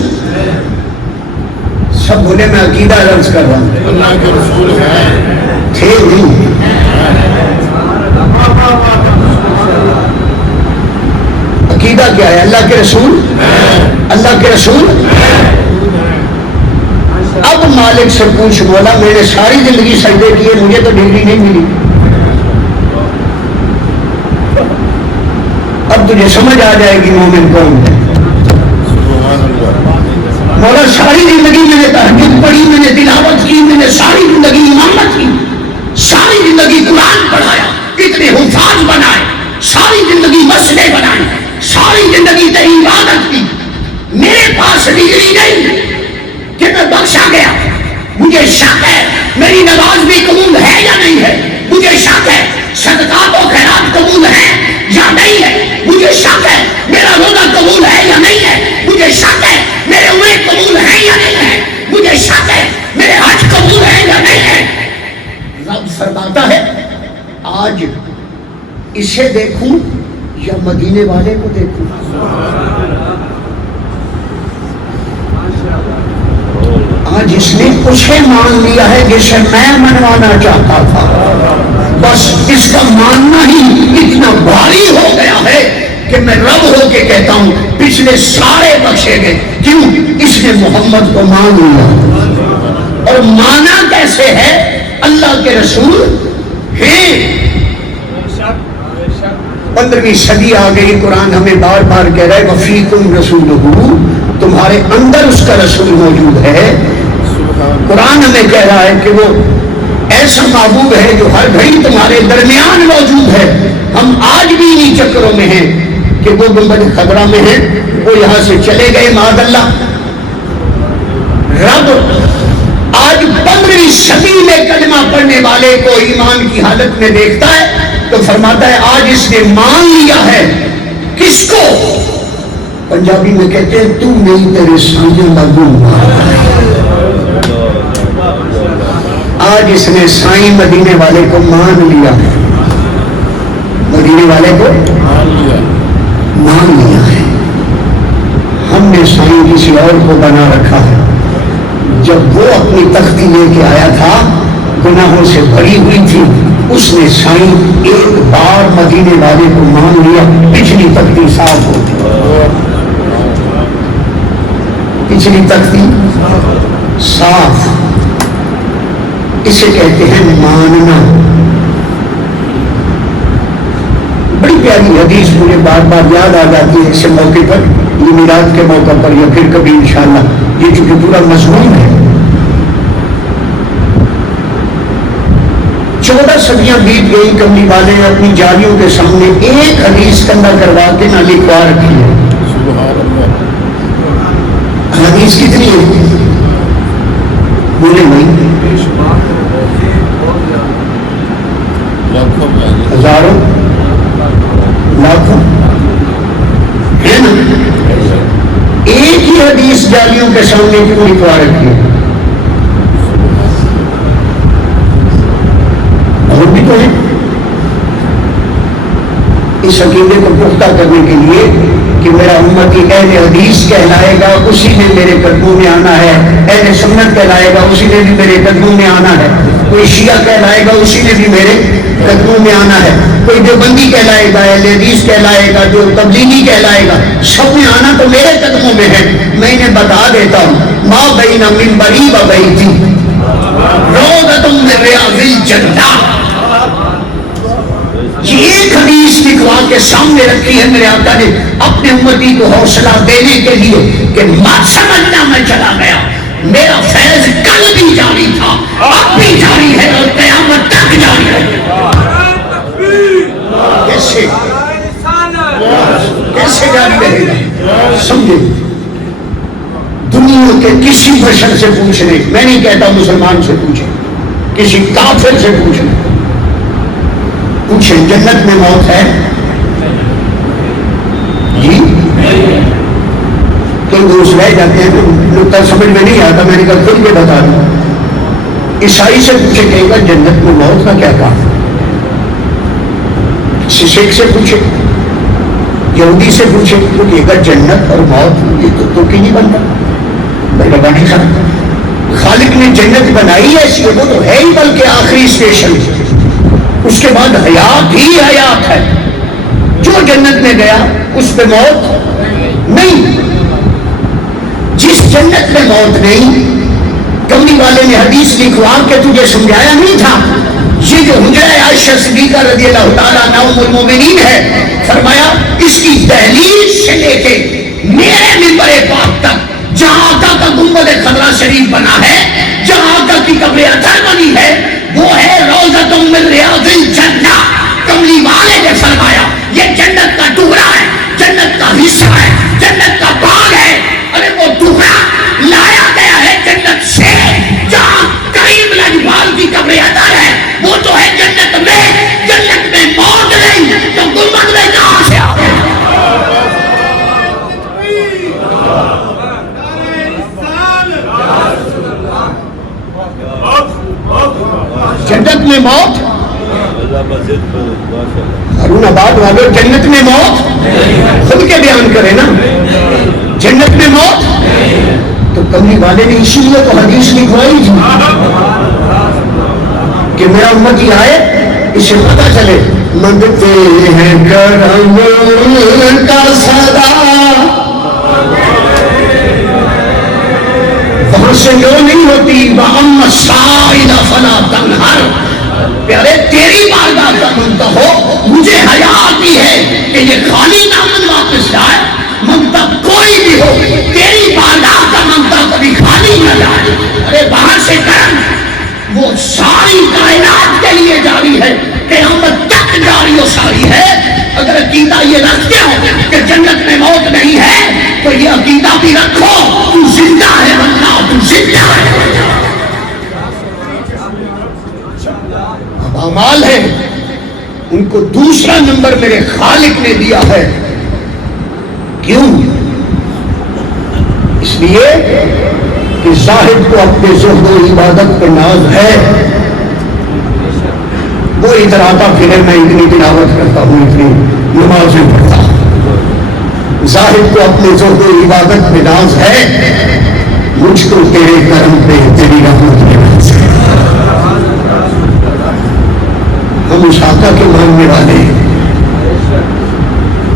سب بولے میں عقیدہ عرض کر رہا ہوں اللہ کے رسول ہیں تھے نہیں. عقیدہ کیا ہے؟ اللہ کے رسول اللہ کے رسول. اب مالک سے پوچھ مولا میں نے ساری زندگی سجدے کیے مجھے تو ڈگری نہیں ملی. اب تجھے سمجھ آ جائے گی مومن کون ہے. مولا ساری زندگی میں نے تہجد پڑھی میں نے تلاوت کی میں نے ساری زندگی امامت کی ساری زندگی قرآن پڑھایا کتنے حفاظ بنائے ساری زندگی مسجدیں بنائی ساری زندگی تیری عبادت کی. میرے پاس ڈگری نہیں کہ میں بخشا گیا. مجھے شک ہے میری نماز بھی قبول ہے یا نہیں ہے. مجھے شک ہے صدقات و خیرات قبول ہے یا نہیں ہے. مجھے شک ہے میرا روزہ قبول ہے یا نہیں ہے. مجھے شک ہے میرے عمرے قبول ہے یا نہیں ہے. مجھے شک ہے میرے حج قبول ہے یا نہیں ہے. رب فرماتا ہے آج اسے دیکھوں یا مدینے والے کو دیکھوں. آج اس نے اسے مان لیا ہے جسے میں منوانا چاہتا تھا. بس اس کا ماننا ہی اتنا بھاری ہو گیا ہے کہ میں رب ہو کے کہتا ہوں پچھلے سارے بخشے گئے. کیوں؟ اس نے محمد کو مان لیا. اور مانا کیسے ہے؟ اللہ کے رسول ہیں. 15ویں صدی آ گئی. قرآن ہمیں بار بار کہہ رہا ہے وفیکم رسولہ، تمہارے اندر اس کا رسول موجود ہے. قرآن ہمیں کہہ رہا ہے کہ وہ ایسا محبوب ہے جو ہر گھڑی تمہارے درمیان موجود ہے. ہم آج بھی انہی چکروں میں ہیں کہ وہ گنبد خضرا میں ہیں، وہ یہاں سے چلے گئے معاذ اللہ. رب آج 15ویں صدی میں کلمہ پڑھنے والے کو ایمان کی حالت میں دیکھتا ہے تو فرماتا ہے آج اس نے مان لیا ہے. کس کو؟ پنجابی میں کہتے ہیں تو نہیں تیرے سائیں لگوں گا. آج اس نے سائیں مدینے والے کو مان لیا ہے. مدینے والے کو مان لیا ہے. ہم نے سائیں کسی اور کو بنا رکھا ہے. جب وہ اپنی تختی لے کے آیا تھا گناہوں سے بھری ہوئی تھی، اس نے سائیں ایک بار مدینے والے کو مان لیا، پچھلی تختی صاف ہو گئی. پچھلی تختی صاف. اسے کہتے ہیں ماننا. بڑی پیاری حدیث مجھے بار بار یاد آ جاتی ہے اس موقع پر، یہ میلاد کے موقع پر یا پھر کبھی انشاءاللہ. یہ چونکہ پورا مضمون ہے. 14 صدیاں بیت گئی، کملی والے اپنی جالیوں کے سامنے ایک حدیث کندہ کروا کے نہ لکھوا رکھی ہے. حدیث کتنی ہے؟ بولے نہیں، ہزاروں لاکھوں ہے نا. ایک ہی حدیث جالیوں کے سامنے کیوں لکھوا رکھی ہے؟ اور بھی تو ہے. اس عقیدے کو پختہ کرنے کے لیے کہ میرا امتی اہل حدیث کہلائے گا اسی نے میرے قدموں میں آنا ہے، اہل سنت کہلائے گا اسی نے بھی میرے قدموں میں آنا ہے، کوئی شیعہ کہلائے گا اسی نے بھی میرے قدموں میں آنا ہے، کوئی دیوبندی کہلائے گا، اہل حدیث کہلائے گا، جو تبلیغی کہلائے گا، سب نے آنا تو میرے قدموں میں ہے. میں انہیں بتا دیتا ہوں ما بین منبری و بیتی روضۃ من ریاض الجنہ. یہ ایک حدیث لکھوا کے سامنے رکھی ہے میرے آقا نے اپنے امتی کو حوصلہ دینے کے لیے کہ مت سمجھنا میں چلا گیا. میرا فیض کل بھی جاری تھا، اب بھی جاری ہے اور قیامت تک جاری ہے. کیسے کیسے جاری رہے گا؟ سمجھے. دنیا کے کسی بشر سے پوچھ لیں، میں نہیں کہتا مسلمان سے پوچھیں، کسی کافر سے پوچھ لیں، پوچھیں جنت میں موت ہے؟ جی کوئی دوست رہ جاتے ہیں تو نقطہ سمجھ میں نہیں آتا، میں نے کہا خود کے بتا دوں. عیسائی سے پوچھے کہے گا جنت میں موت کا کیا کام؟ سکھ سے پوچھے، یہودی سے پوچھے تو کہے گا جنت اور موت یہ تو کی نہیں بنتا. بھائی نہیں سکتا. خالق نے جنت بنائی ایسی ہے، وہ تو ہے ہی بلکہ آخری اسٹیشن، اس کے بعد حیات ہی حیات ہے. جو جنت میں گیا اس پہ موت نہیں. جس جنت میں موت نہیں، کملی والے نے حدیث لکھوا کے تجھے سمجھایا نہیں تھا. یہ جو حجرہ عائشہ صدیقہ رضی اللہ تعالیٰ عنہ ام المومنین ہے، فرمایا اس کی دہلیز سے لے کے میرے منبر پاک تک جہاں آقا کا گنبد خضرا شریف بنا ہے، جہاں آقا کی قبر اطہر بنی ہے، وہ ہے روضۃ من ریاض الجنہ. کملی والے نے فرمایا یہ جنت کا ٹکڑا ہے، جنت کا حصہ ہے، جنت کا باغ ہے. ارے وہ ٹکڑا لایا گیا ہے جنت سے، جہاں کریم لاجوال کی قبر اطہر ہے وہ تو ہے جنت میں. جنت میں موت نہیں تو گنبد میں کہاں سے آ گیا؟ جنت میں موت. ہارون آباد والوں جنت میں موت خود کے بیان کرے نا. جنت میں موت تو کملی والے نے اسی لیے تو حدیث لکھوائی تھی کہ میرا امتی آئے اسے پتا چلے منگتے ہیں کرم کا صدا، وہاں سے جو نہیں ہوتی وَأَمَّا السَّائِلَ فَلَا تَنْهَرْ۔ پیارے تیری بارگاہ کا منگتا ہو، مجھے حیا آتی ہے کہ یہ خالی دامن واپس جائے۔ منگتا کوئی بھی ہو، تیری بارگاہ کا منگتا کبھی خالی نہ جائے۔ ارے باہر سے کرم وہ ساری کائنات کے لیے جاری ہے، قیامت تک جاری و ساری ہے۔ اگر عقیدہ یہ رکھتے ہو کہ جنت میں موت نہیں ہے تو یہ عقیدہ بھی رکھو تو زندہ ہے بندہ، تو زندہ ہے۔ اب اعمال ہے، ان کو دوسرا نمبر میرے خالق نے دیا ہے۔ کیوں؟ اس لیے کہ زاہد کو اپنے زہد و عبادت پہ ناز ہے۔ وہ ادھر آتا پھر میں اتنی تلاوت کرتا ہوں، اتنی نمازیں پڑھتا ہوں۔ زاہد کو اپنے زہد و عبادت پہ ناز ہے، مجھ کو تیرے کرم پہ تیری رحمت پہ ناز ہے۔ ہم اس آقا کے ماننے والے ہیں۔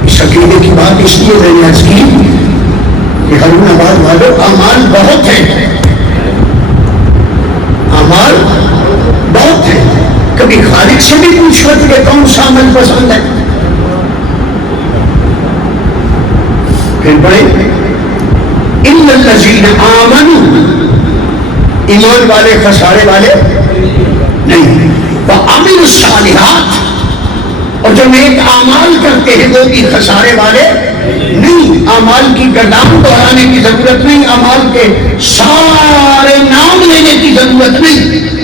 اس عقیدے کی بات اس لیے میں نے عرض کی کہ ہارون آباد والوں اعمال بہت ہیں، اعمال بہت ہیں۔ کبھی خالق سے بھی پوچھو کہ کون سا عمل پسند ہے۔ پھر پڑھیں اِنَّ الَّذِينَ آمَنُوا، ایمان والے خسارے والے نہیں، وَعَمِلُوا الصَّالِحَاتِ، اور جو نیک اعمال کرتے ہیں وہ بھی خسارے والے نہیں۔ اعمال کی گردان دہرانے کی ضرورت نہیں، اعمال کے سارے نام لینے کی ضرورت نہیں۔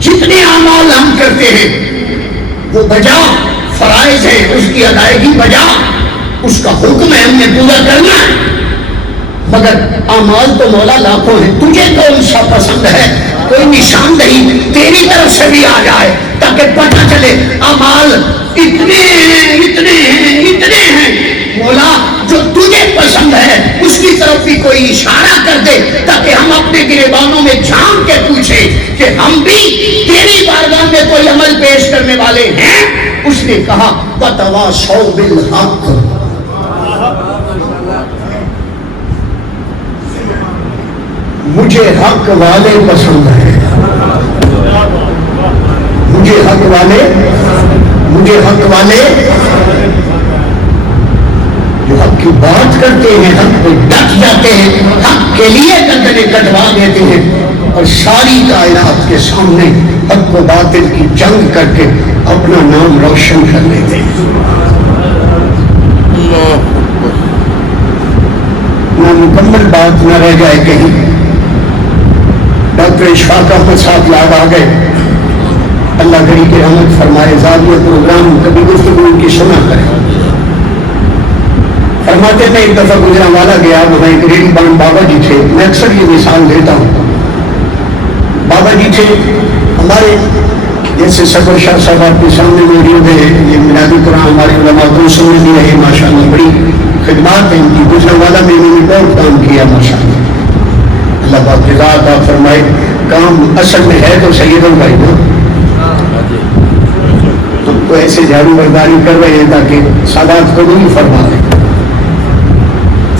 جتنے اعمال ہم کرتے ہیں وہ بجا فرائض ہے، اس کی ادائیگی بجا، اس کا حکم ہے، ہم نے پورا کرنا ہے۔ مگر اعمال تو مولا لاکھوں ہیں، تجھے کون سا پسند ہے؟ کوئی نشاندہی تیری طرف سے بھی آ جائے تاکہ پتہ چلے اعمال اتنے ہیں، اتنے ہیں، اتنے ہیں۔ مولا جو تجھے پسند ہے اس کی طرف بھی کوئی اشارہ کر دے تاکہ ہم اپنے گریبانوں میں جھانک کے پوچھیں کہ ہم بھی تیری بارگاہ میں کوئی عمل پیش کرنے والے ہیں۔ اس نے کہا وَتَوَاصَوْا بِالْحَقِّ، مجھے حق والے پسند ہیں، مجھے حق والے، مجھے حق والے جو حق کی بات کرتے ہیں، حق پہ ڈٹ جاتے ہیں، حق کے لیے گردنیں کٹوا دیتے ہیں، اور ساری کائنات کے سامنے حق و باطل کی جنگ کر کے اپنا نام روشن کر لیتے ہیں۔ نہ مکمل بات نہ رہ جائے کہیں۔ ڈاکٹر اشفاق احمد صاحب یاد آ گئے، اللہ گھڑی کی رحمت فرمائے، زاویہ پروگرام کبھی گفتگو ان کی سنا کرے۔ فرماتے میں ایک دفعہ گجرانوالا گیا، وہاں ایک ریڑھی بان بابا جی تھے۔ میں اکثر یہ مثال دیتا ہوں، بابا جی تھے ہمارے جیسے سفر شاہ صاحب آپ کے سامنے موجود ہے، یہ میلاد قرآن ہمارے علماء دوستوں میں بھی رہے، ماشاء اللہ بڑی خدمات ہیں ان کی۔ گجرانوالا میں انہوں نے بہت کام کیا ماشاء اللہ، اللہ پاک جزا عطا فرمائے۔ کام اصل میں ہے تو سیدوں بھائی کو تو ایسے جھاڑو برداری کر رہے ہیں تاکہ سادات قبول فرما لیں۔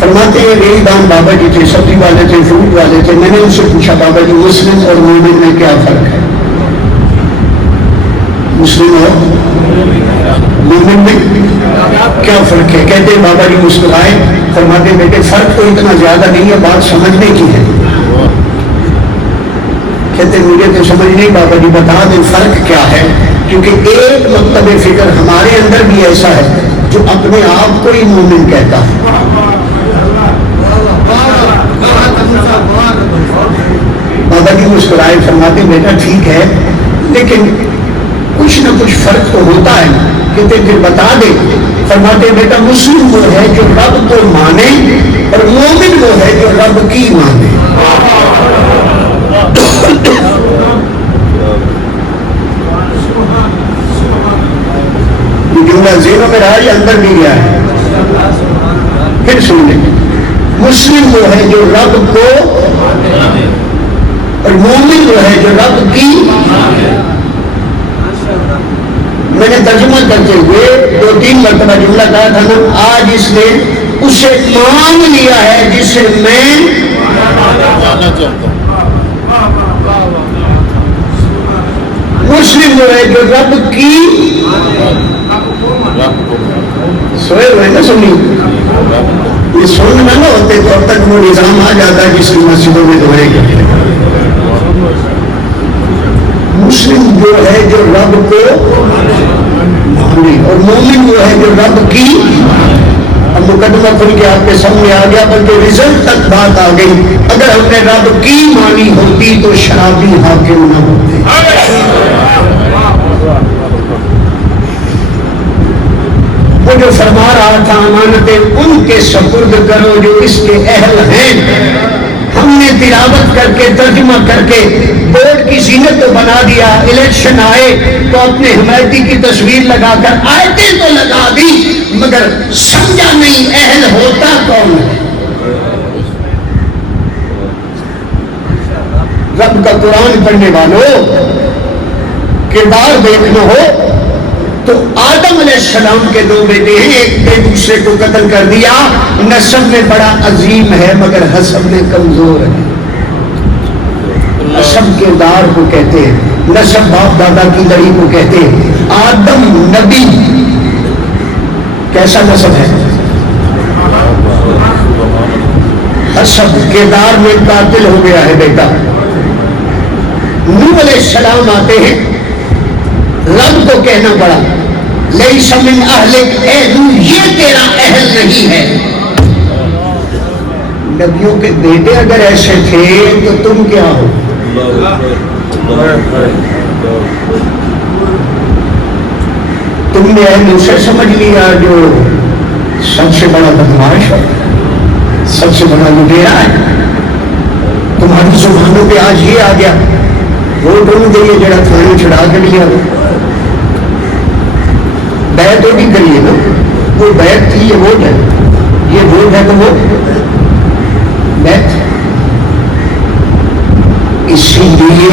فرماتے ہیں ریڑھی دان بابا جی تھے، سبزی والے تھے، فروٹ والے تھے۔ میں نے ان سے پوچھا بابا جی مسلم اور مومن میں کیا فرق ہے؟ مسلم اور مومن میں کیا فرق ہے؟ کہتے ہیں بابا جی مسکرائے، فرماتے بیٹے فرق تو اتنا زیادہ نہیں ہے، بات سمجھنے کی ہے۔ کہتے مجھے تو سمجھ نہیں بابا جی، بتا دیں فرق کیا ہے، کیونکہ ایک مکتب فکر ہمارے اندر بھی ایسا ہے جو اپنے آپ کو ہی مومن کہتا ہے۔ بابا جی مسکرائے، فرماتے بیٹا ٹھیک ہے لیکن کچھ نہ کچھ فرق تو ہوتا ہے۔ کہتے پھر بتا دے۔ فرماتے بیٹا مسلم وہ ہے جو رب کو مانے اور مومن وہ ہے جو رب کی مانے۔ یہ جملہ ذہنوں میں رہا یا اندر بھی گیا ہے؟ پھر سن لیں، مسلم وہ ہے جو رب کو اور مومن وہ ہے جو رب کی۔ کرتے ہوئے 2-3 مرتبہ جملہ کہا تھا نا، آج اس نے اسے مان لیا ہے جسے میں جاننا چاہتا ہوں۔ مسلم وہ ہے جو رب کی سوئے ہوئے نا سنی، یہ سننا نہ ہوتے تو اب تک وہ نظام آ جاتا ہے جس کی مسجدوں میں دعائیں کرتے ہیں۔ مسلم وہ ہے جو رب کو مانے، اور مومن وہ ہے جو رب کی، اب مقدمہ کھل کے آپ کے سامنے آ گیا، بلکہ رزلٹ تک بات آ گئی۔ اگر ہم نے رب کی مانی ہوتی تو شرابی حاکم نہ ہوتے۔ وہ جو فرما رہا تھا امانتیں ان کے سپرد کرو جو اس کے اہل ہیں، ہم نے تلاوت کر کے ترجمہ کر کے بورڈ کی زینت تو بنا دیا، الیکشن آئے تو اپنے حمایتی کی تصویر لگا کر آیتیں تو لگا دی، مگر سمجھا نہیں اہل ہوتا کون ہے۔ رب کا قرآن پڑھنے والوں، کردار دیکھنا ہو تو آدم علیہ السلام کے 2 بیٹے ہیں، ایک نے دوسرے کو قتل کر دیا، نسب میں بڑا عظیم ہے مگر حسب میں کمزور ہے۔ نسب کردار کو کہتے ہیں، نسب باپ دادا کی لڑی کو کہتے ہیں۔ آدم نبی کیسا نسب ہے؟ حسب کردار میں قاتل ہو گیا ہے بیٹا۔ نوح علیہ السلام آتے ہیں، رب کو کہنا پڑا لیس من اہلک، اے نوح یہ تیرا اہل نہیں ہے۔ نبیوں کے بیٹے اگر ایسے تھے تو تم کیا ہو؟ تم نے اسے سمجھ لیا جو سب سے بڑا بدماش ہے، سب سے بڑا لٹیرا ہے۔ تمہاری زبانوں پہ آج یہ آ گیا، ووٹ ہونے دے جڑا تھانے چھڑا کے لیا، بیعت وہ بھی کریے نا، وہ بیعت تھی، یہ ووٹ ہے، یہ ووٹ ہے تو وہ بیعت۔ اسی لیے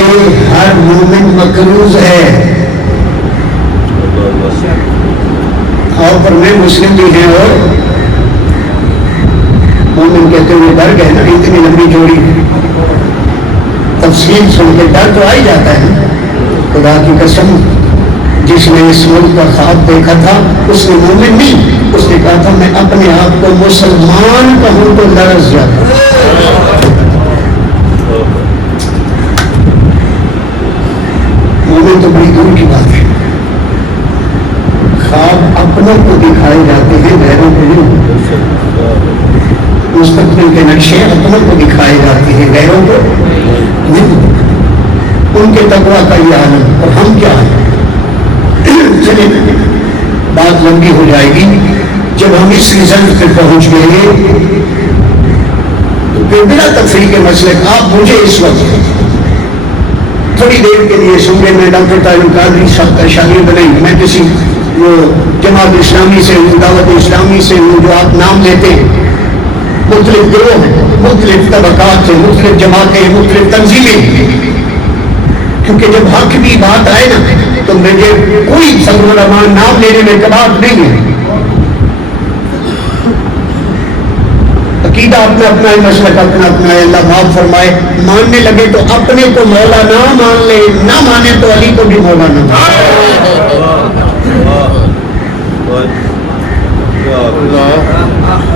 ہر مومن مقروض ہے، اور پر میں مسلم بھی ہیں اور مومن کہتے ہوئے ڈر گئے نا، اتنی لمبی جوڑی تفصیل سن کے ڈر تو آ ہی جاتا ہے۔ خدا کی قسم جس نے اس ملک کا خواب دیکھا تھا اس نے مومن نہیں، اس نے کہا تھا میں اپنے آپ کو مسلمان کہوں تو لرز جاتا۔ مومن تو بڑی دور کی بات ہے، خواب اپنوں کو دکھائے جاتے ہیں، غیروں کو نہیں۔ مستقبل کے نقشے اپنوں کو دکھائے جاتے ہیں، غیروں کو نہیں۔ ان کے تقویٰ کا یہ عالم، اور ہم کیا ہیں؟ چلیں بات لمبی ہو جائے گی۔ جب ہم اس رزلٹ پہ پہنچ گئے تو پھر بلا تفریح کے مسئلے آپ مجھے اس وقت تھوڑی دیر کے لیے سمجھے میں ڈاکٹر طاہر القادری صاحب کا شاگرد نہیں، میں کسی وہ جماعت اسلامی سے ہوں، دعوت اسلامی سے ہوں، جو آپ نام لیتے ہیں، مختلف گروہ ہیں، مختلف طبقات ہیں، مختلف جماعتیں ہیں، مختلف تنظیمیں ہیں، کیونکہ جب حق کی بات آئے نا تو مجھے کوئی فضل الرحمان نام لینے میں کباب نہیں ہے۔ عقیدہ اپنا اپنا ہے، مسلک اپنا اپنا ہے، اللہ معاف فرمائے۔ ماننے لگے تو اپنے کو مولا نہ مان لے، نہ مانے تو علی کو بھی مولا نہ مان۔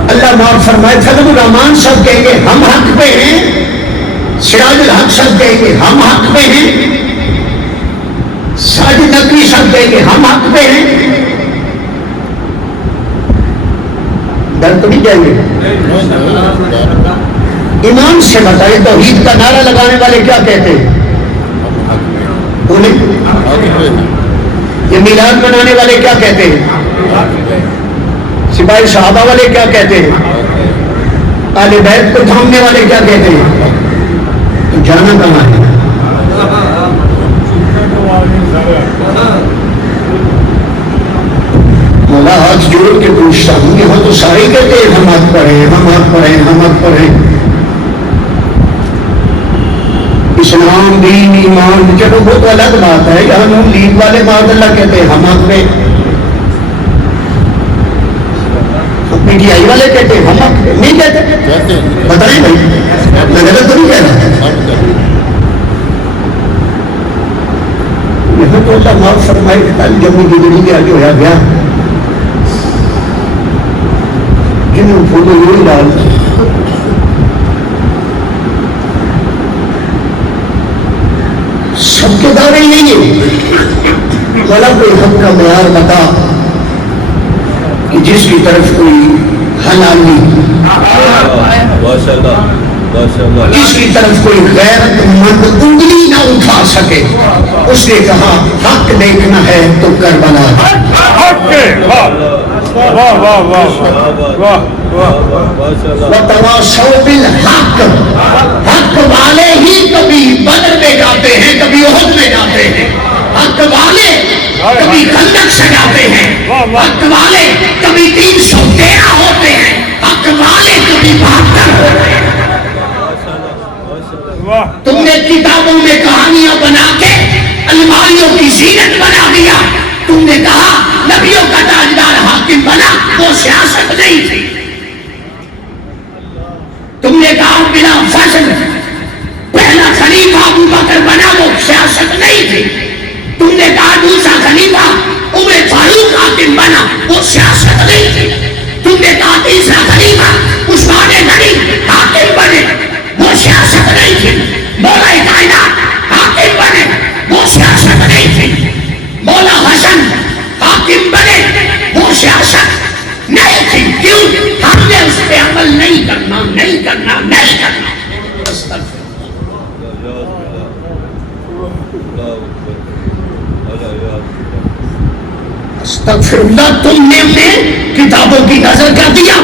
اللہ معاف فرمائے۔ فضل الرحمان صاحب کہیں گے ہم حق پہ ہیں، سراج الحق صاحب کہیں گے ہم حق پہ ہیں، ساجد نقوی صاحب کہیں گے ہم حق پہ ہیں۔ ڈر تو نہیں جائیں گے؟ ایمان سے بتائیں، توحید کا نعرہ لگانے والے کیا کہتے ہیں؟ بولیں۔ یہ میلاد منانے والے کیا کہتے ہیں؟ سپاہی صحابہ والے کیا کہتے ہیں؟ اہل بیت کو تھامنے والے کیا کہتے ہیں؟ تو جانا کہاں ہے؟ مولا ہاتھ جوڑ کے پوچھتا ہوں، یہاں تو سارے کہتے ہیں ہم حق پر ہیں، ہم حق پر ہیں، ہم حق پر ہیں۔ اسلام دین ایمان چلو وہ تو الگ بات ہے، یہاں نون لیگ والے بات اللہ کہتے ہیں ہم حق پہ، پی ٹی آئی والے کہتے ہیں، ہم نہیں کہتے. کہتے ہیں بتائیں بھائی، میں غلط تو نہیں کہہ رہا. ہم کہتے ہیں. یہاں تو اللہ معاف فرمائے کہ کل جب مجھے گڑی کے آگے ہوا گیا جنہوں فوٹو نہیں ڈال سب کے دعوے یہی ہے. والا کوئی حق کا معیار بتا کہ جس کی طرف کوئی حلالی، جس کی طرف کوئی غیرت مند انگلی نہ اٹھا سکے. اس نے کہا حق دیکھنا ہے تو کربلا. وتواصوا بالحق، حق والے ہی کبھی بدر میں جاتے ہیں، کبھی احد میں جاتے ہیں. حق والے کبھی خندق سے جاتے ہیں، حق والے کبھی 313 ہوتے ہیں، حق والے کبھی 72 ہوتے ہیں. تم نے کتابوں میں کہانیاں بنا کے الماریوں کی زینت بنا دیا. تم نے کہا نبیوں کا تاجدار حاکم بنا، وہ سیاست نہیں تھی. تم نے کہا بلا فضل پہلا خلیفہ ابو بکر بنا، وہ سیاست نہیں تھی. تم نے کہا دوسرا خلیفہ عمر فاروق حاکم بنا، وہ سیاست نہیں تھی. تم نے کہا تیسرا خلیفہ عثمان غنی حاکم بنے، وہ سیاست نہیں تھی. مولا کائنات حاکم بنے، وہ سیاست نہیں تھی. مولا حسن حاکم بنے، وہ سیاست نہیں تھی. کیوں؟ ہم نے اس پہ عمل نہیں کرنا، نہیں کرنا، نہیں کرنا. استغفر اللہ. تم نے انہیں کتابوں کی نظر کر دیا.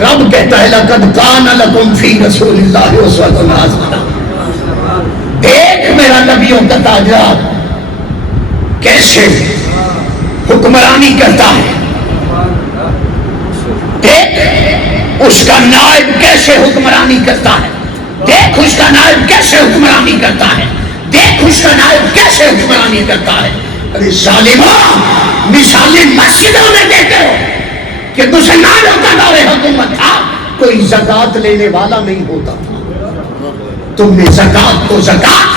رب کہتا ہے لقد کان لکم فی رسول اللہ اسوۃ حسنہ. دیکھ میرا نبیوں کا تاجدار کیسے حکمرانی کرتا ہے. دیکھ اس کا نائب کیسے حکمرانی کرتا ہے. دیکھ اس کا نائب کیسے حکمرانی کرتا ہے. دیکھ اس کا نائب کیسے حکمرانی کرتا ہے. ارے ظالموں، مثالیں مسجدوں میں دیتے ہو کہ مسلمانوں کا دور حکومت تھا، کوئی زکات لینے والا نہیں ہوتا تھا. تم نے زکات کو زکات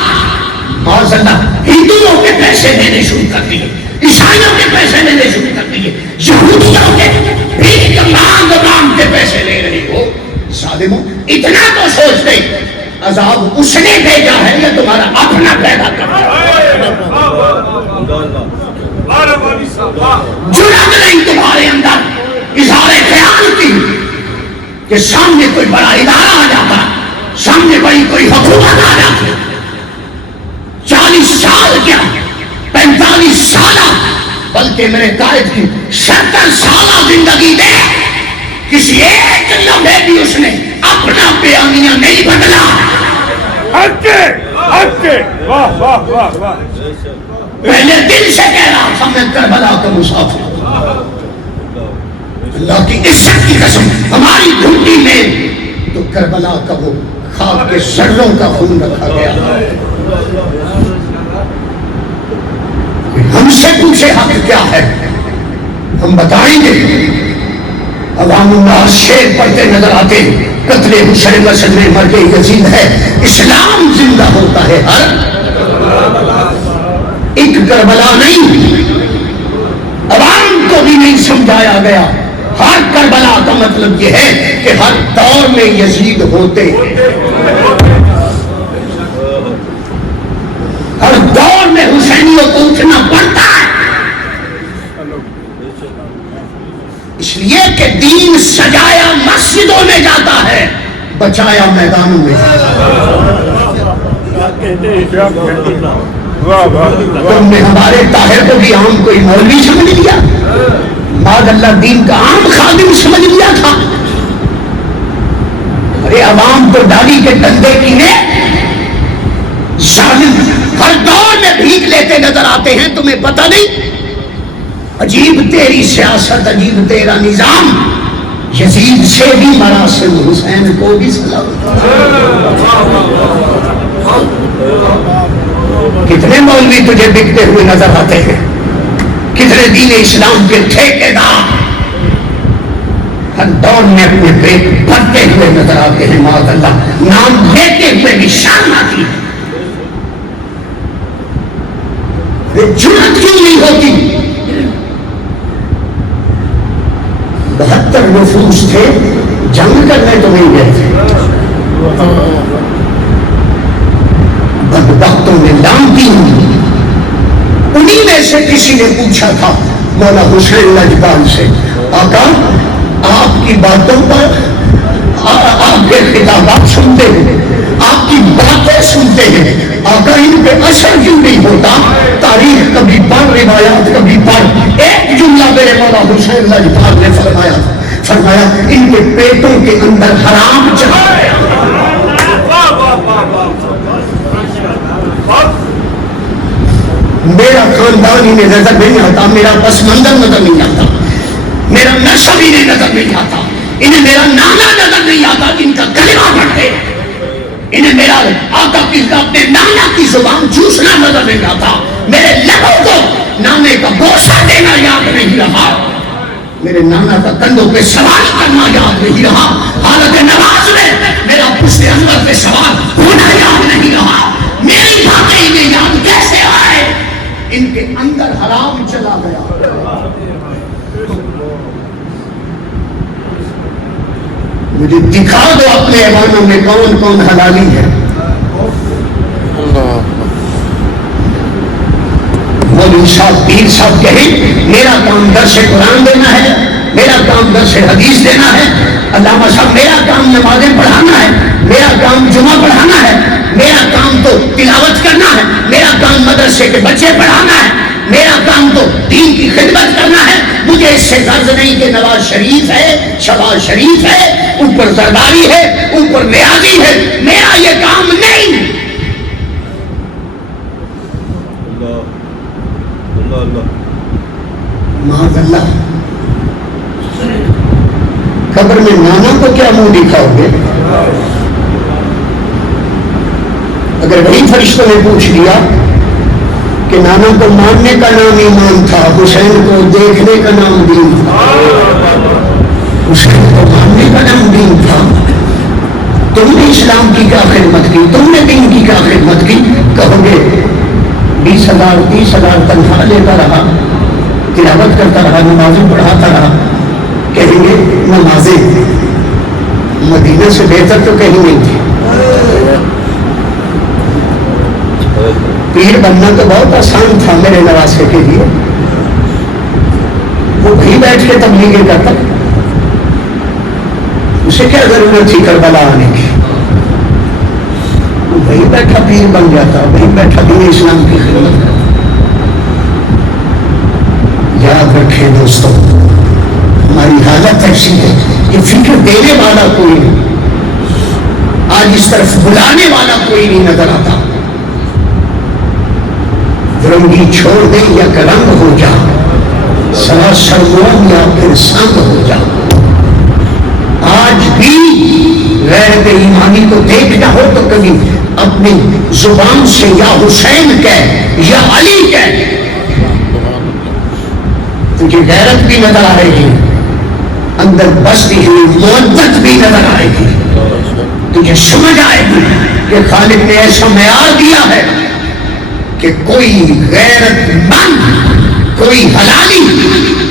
معاذ اللہ ہندوؤں کے پیسے دینے شروع کر دیے، عیسائیوں کے پیسے لینے شروع کر دیے، یہودیوں کے بھیک مانگ مانگ کے پیسے لے رہے ہو. ظالموں، اتنا تو سوچتے عذاب اس نے بھیجا ہے یا تمہارا اپنا پیدا کرنا. جرأت نہیں تمہارے اندر اظہار خیال کی کہ سامنے کوئی بڑا ادارہ آ جاتا، سامنے بڑی کوئی حکومت آ جاتی. 40 سال کیا 45 سالہ، بلکہ میرے قائد کی 70 سالہ زندگی میں کسی ایک لمحے بھی اس نے اپنا بیانیہ نہیں بدلا. پہلے دل سے کہہ رہا تھا میں کربلا کا مسافر. اللہ کی عزت کی قسم ہماری گھٹی میں تو کربلا کا وہ خاک کے ذروں کا خون رکھا گیا. ہم سے پوچھے حق کیا ہے ہم بتائیں گے. عوام اللہ شیر پڑھتے نظر آتے، قتل حسین وسن میں مر کے یزید ہے، اسلام زندہ ہوتا ہے. ہر ایک کربلا نہیں، عوام کو بھی نہیں سمجھایا گیا. ہر کربلا کا مطلب یہ ہے کہ ہر دور میں یزید ہوتے ہیں، ہر دور میں حسینیوں کو اٹھنا پڑتا ہے. اس لیے کہ دین سجایا مسجدوں میں جاتا ہے، بچایا میدانوں میں. تم نے ہمارے طاہر کو بھی عام کوئی مولوی سمجھ لیا، بعد اللہ دین کا عام خادم سمجھ لیا تھا. ارے عوام تو ڈالی کے ڈنڈے کینے ظالم ہر دور میں بھیک لیتے نظر آتے ہیں. تمہیں پتہ نہیں؟ عجیب تیری سیاست، عجیب تیرا نظام. یزید سے بھی مراسم، حسین کو بھی سلام. کتنے مولوی تجھے بکتے ہوئے نظر آتے ہیں، کتنے دین اسلام کے ٹھیکیدار ہر دور میں اپنے پیٹ بھرتے ہوئے نظر آتے ہیں، معاذ اللہ، نام لیتے ہوئے بھی شرم آتی ہے۔ جرأت کیوں نہیں ہوتی؟ 72 نفوس تھے، جنگ کرنے تو نہیں گئے تھے، بدبختوں نے لانتی ہوئی۔ انہی میں سے کسی نے پوچھا تھا مولا حسین لجپال سے، آقا آپ کی باتوں پر آپ کے خطابات سنتے ہیں، آپ کی باتیں سنتے ہیں، آقا ان پہ اثر کیوں نہیں ہوتا؟ تاریخ کبھی پڑھ، روایات کبھی پڑھ۔ ایک جملہ میرے مولا حسین لجپال نے فرمایا ان کے پیٹوں کے اندر حرام جائے۔ میرا خاندان انہیں نظر نہیں آتا، میرا پس منظر نظر نہیں آتا، میرا نسب انہیں نظر نہیں آتا، انہیں میرا نانا نظر نہیں آتا جن کا کلمہ پڑھتے، انہیں میرا آقا کی اپنے نانا کی زبان چوسنا نظر نہیں آتا، میرے لبوں کو نانے کا بوسہ دینا یاد نہیں رہا، میرے نانا کا کندھوں پہ سوار کرنا یاد نہیں رہا، حالت نواز میں میرا پشت انور پہ سوار ہونا یاد نہیں رہا، میری باتیں انہیں یاد کیسے آئے؟ ان کے اندر حرام چلا گیا۔ مجھے دکھا دو اپنے ایوانوں میں کون کون حلالی ہے۔ مولوی صاحب، پیر صاحب کہیں میرا کام درس قرآن دینا ہے، میرا کام درس حدیث دینا ہے، علامہ صاحب میرا کام نمازیں پڑھانا ہے، میرا کام جمعہ پڑھانا ہے، میرا کام تو تلاوت کرنا ہے، میرا کام مدرسے کے بچے پڑھانا ہے، میرا کام تو دین کی خدمت کرنا ہے، مجھے اس سے غرض نہیں کہ نواز شریف ہے، شہباز شریف ہے، اوپر زرداری ہے، اوپر نیازی ہے، میرا یہ کام نہیں۔ معاذ اللہ، قبر میں نانا کو کیا منہ دکھاؤ گے؟ اگر وہی فرشتوں نے پوچھ لیا کہ نانا کو ماننے کا نام ایمان تھا، حسین کو دیکھنے کا نام دین تھا، حسین کو ماننے کا نام دین تھا، تم نے اسلام کی کیا خدمت کی، تم نے دین کی کیا خدمت کی؟ کہو گے 20,000 30,000 تنخواہ لیتا رہا، تلاوت کرتا رہا، نمازیں پڑھاتا رہا۔ کہیں گے نمازیں مدینہ سے بہتر تو کہیں نہیں تھی، پیر بننا تو بہت آسان تھا میرے نواسے کے لیے، وہ بھی بیٹھ کے تبلیغیں کرتا، اسے کیا ضرورت تھی کربلا آنے کی؟ وہ وہی بیٹھا پیر بن جاتا، وہی بیٹھا دین اسلام کی خدمت کرتا۔ یاد رکھیں دوستوں، ہماری حالت ایسی ہے کہ فکر دینے والا کوئی نہیں، آج اس طرف بلانے والا کوئی نہیں نظر آتا۔ رنگی چھوڑ دے یا کلنگ ہو جا، سراسر موم یا پھر سنگ ہو جا۔ آج بھی غیرت ایمانی کو دیکھنا ہو تو کبھی اپنی زبان سے یا حسین کہہ یا علی کہہ، تجھے غیرت بھی نظر آئے گی، اندر بستی ہوئی محبت بھی نظر آئے گی، تجھے سمجھ آئے گی کہ خالق نے ایسا معیار دیا ہے کہ کوئی غیرت مند، کوئی حلالی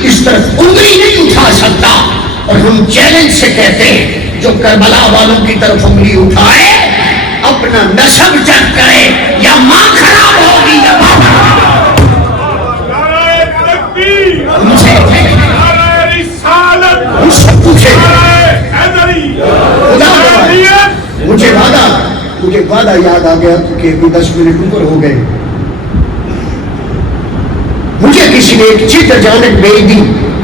اس طرف انگلی نہیں اٹھا سکتا۔ اور ہم چیلنج سے کہتے ہیں جو کربلا والوں کی طرف انگلی اٹھائے اپنا نسب چیک کرے، یا ماں خراب ہوگی یا باپ خراب مجھے وعدہ یاد آ گیا کہ 10 منٹ اوپر ہو گئے۔ مجھے کسی نے ایک چتر جانب بھیج دی،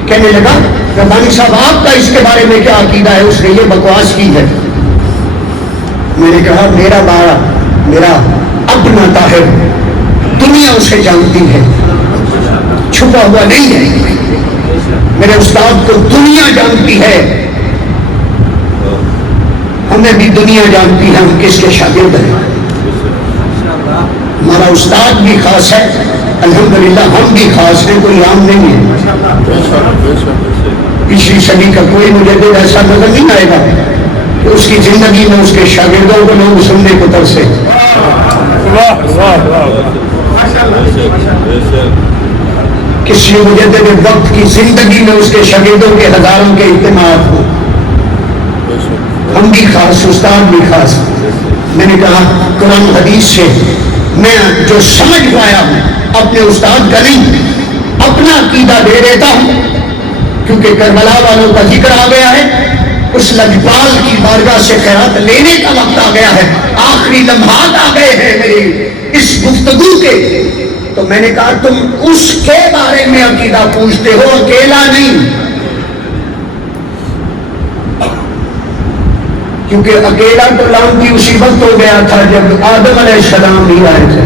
کہنے لگا ربانی صاحب آپ کا اس کے بارے میں کیا عقیدہ ہے؟ اس نے یہ بکواس کی ہے۔ میں نے کہا میرا بارہ، میرا اپنا طاہر دنیا اسے جانتی ہے، چھپا ہوا نہیں ہے، میرے استاد کو دنیا جانتی ہے، ہمیں بھی دنیا جانتی ہے ہم کس کے شاگرد ہیں۔ ہمارا استاد بھی خاص ہے، الحمدللہ ہم بھی خاص ہیں، کوئی عام نہیں ہے۔ پچھلی صدی کا کوئی مجدد ایسا نظر نہیں آئے گا کہ اس کی زندگی میں اس کے شاگردوں کو لوگ سننے کو ترسے. کسی مجدد وقت کی زندگی میں اس کے شاگردوں کے ہزاروں کے اجتماعات ہوں. ہم بھی خاص، استاد بھی خاص. میں نے کہا قرآن حدیث سے میں جو سمجھ پایا ہوں اپنے استاد کا نہیں، اپنا عقیدہ دے دیتا ہوں، کیونکہ کربلا والوں کا ذکر آ گیا ہے. اس لجپال کی بارگاہ سے خیرات لینے کا وقت آ گیا ہے. آخری لمحات آ گئے ہیں میری اس گفتگو کے. تو میں نے کہا تم اس کے بارے میں عقیدہ پوچھتے ہو، اکیلا نہیں. کیونکہ اکیلا تو لعنتی اسی وقت ہو گیا تھا جب آدم علیہ السلام نہیں آئے تھے.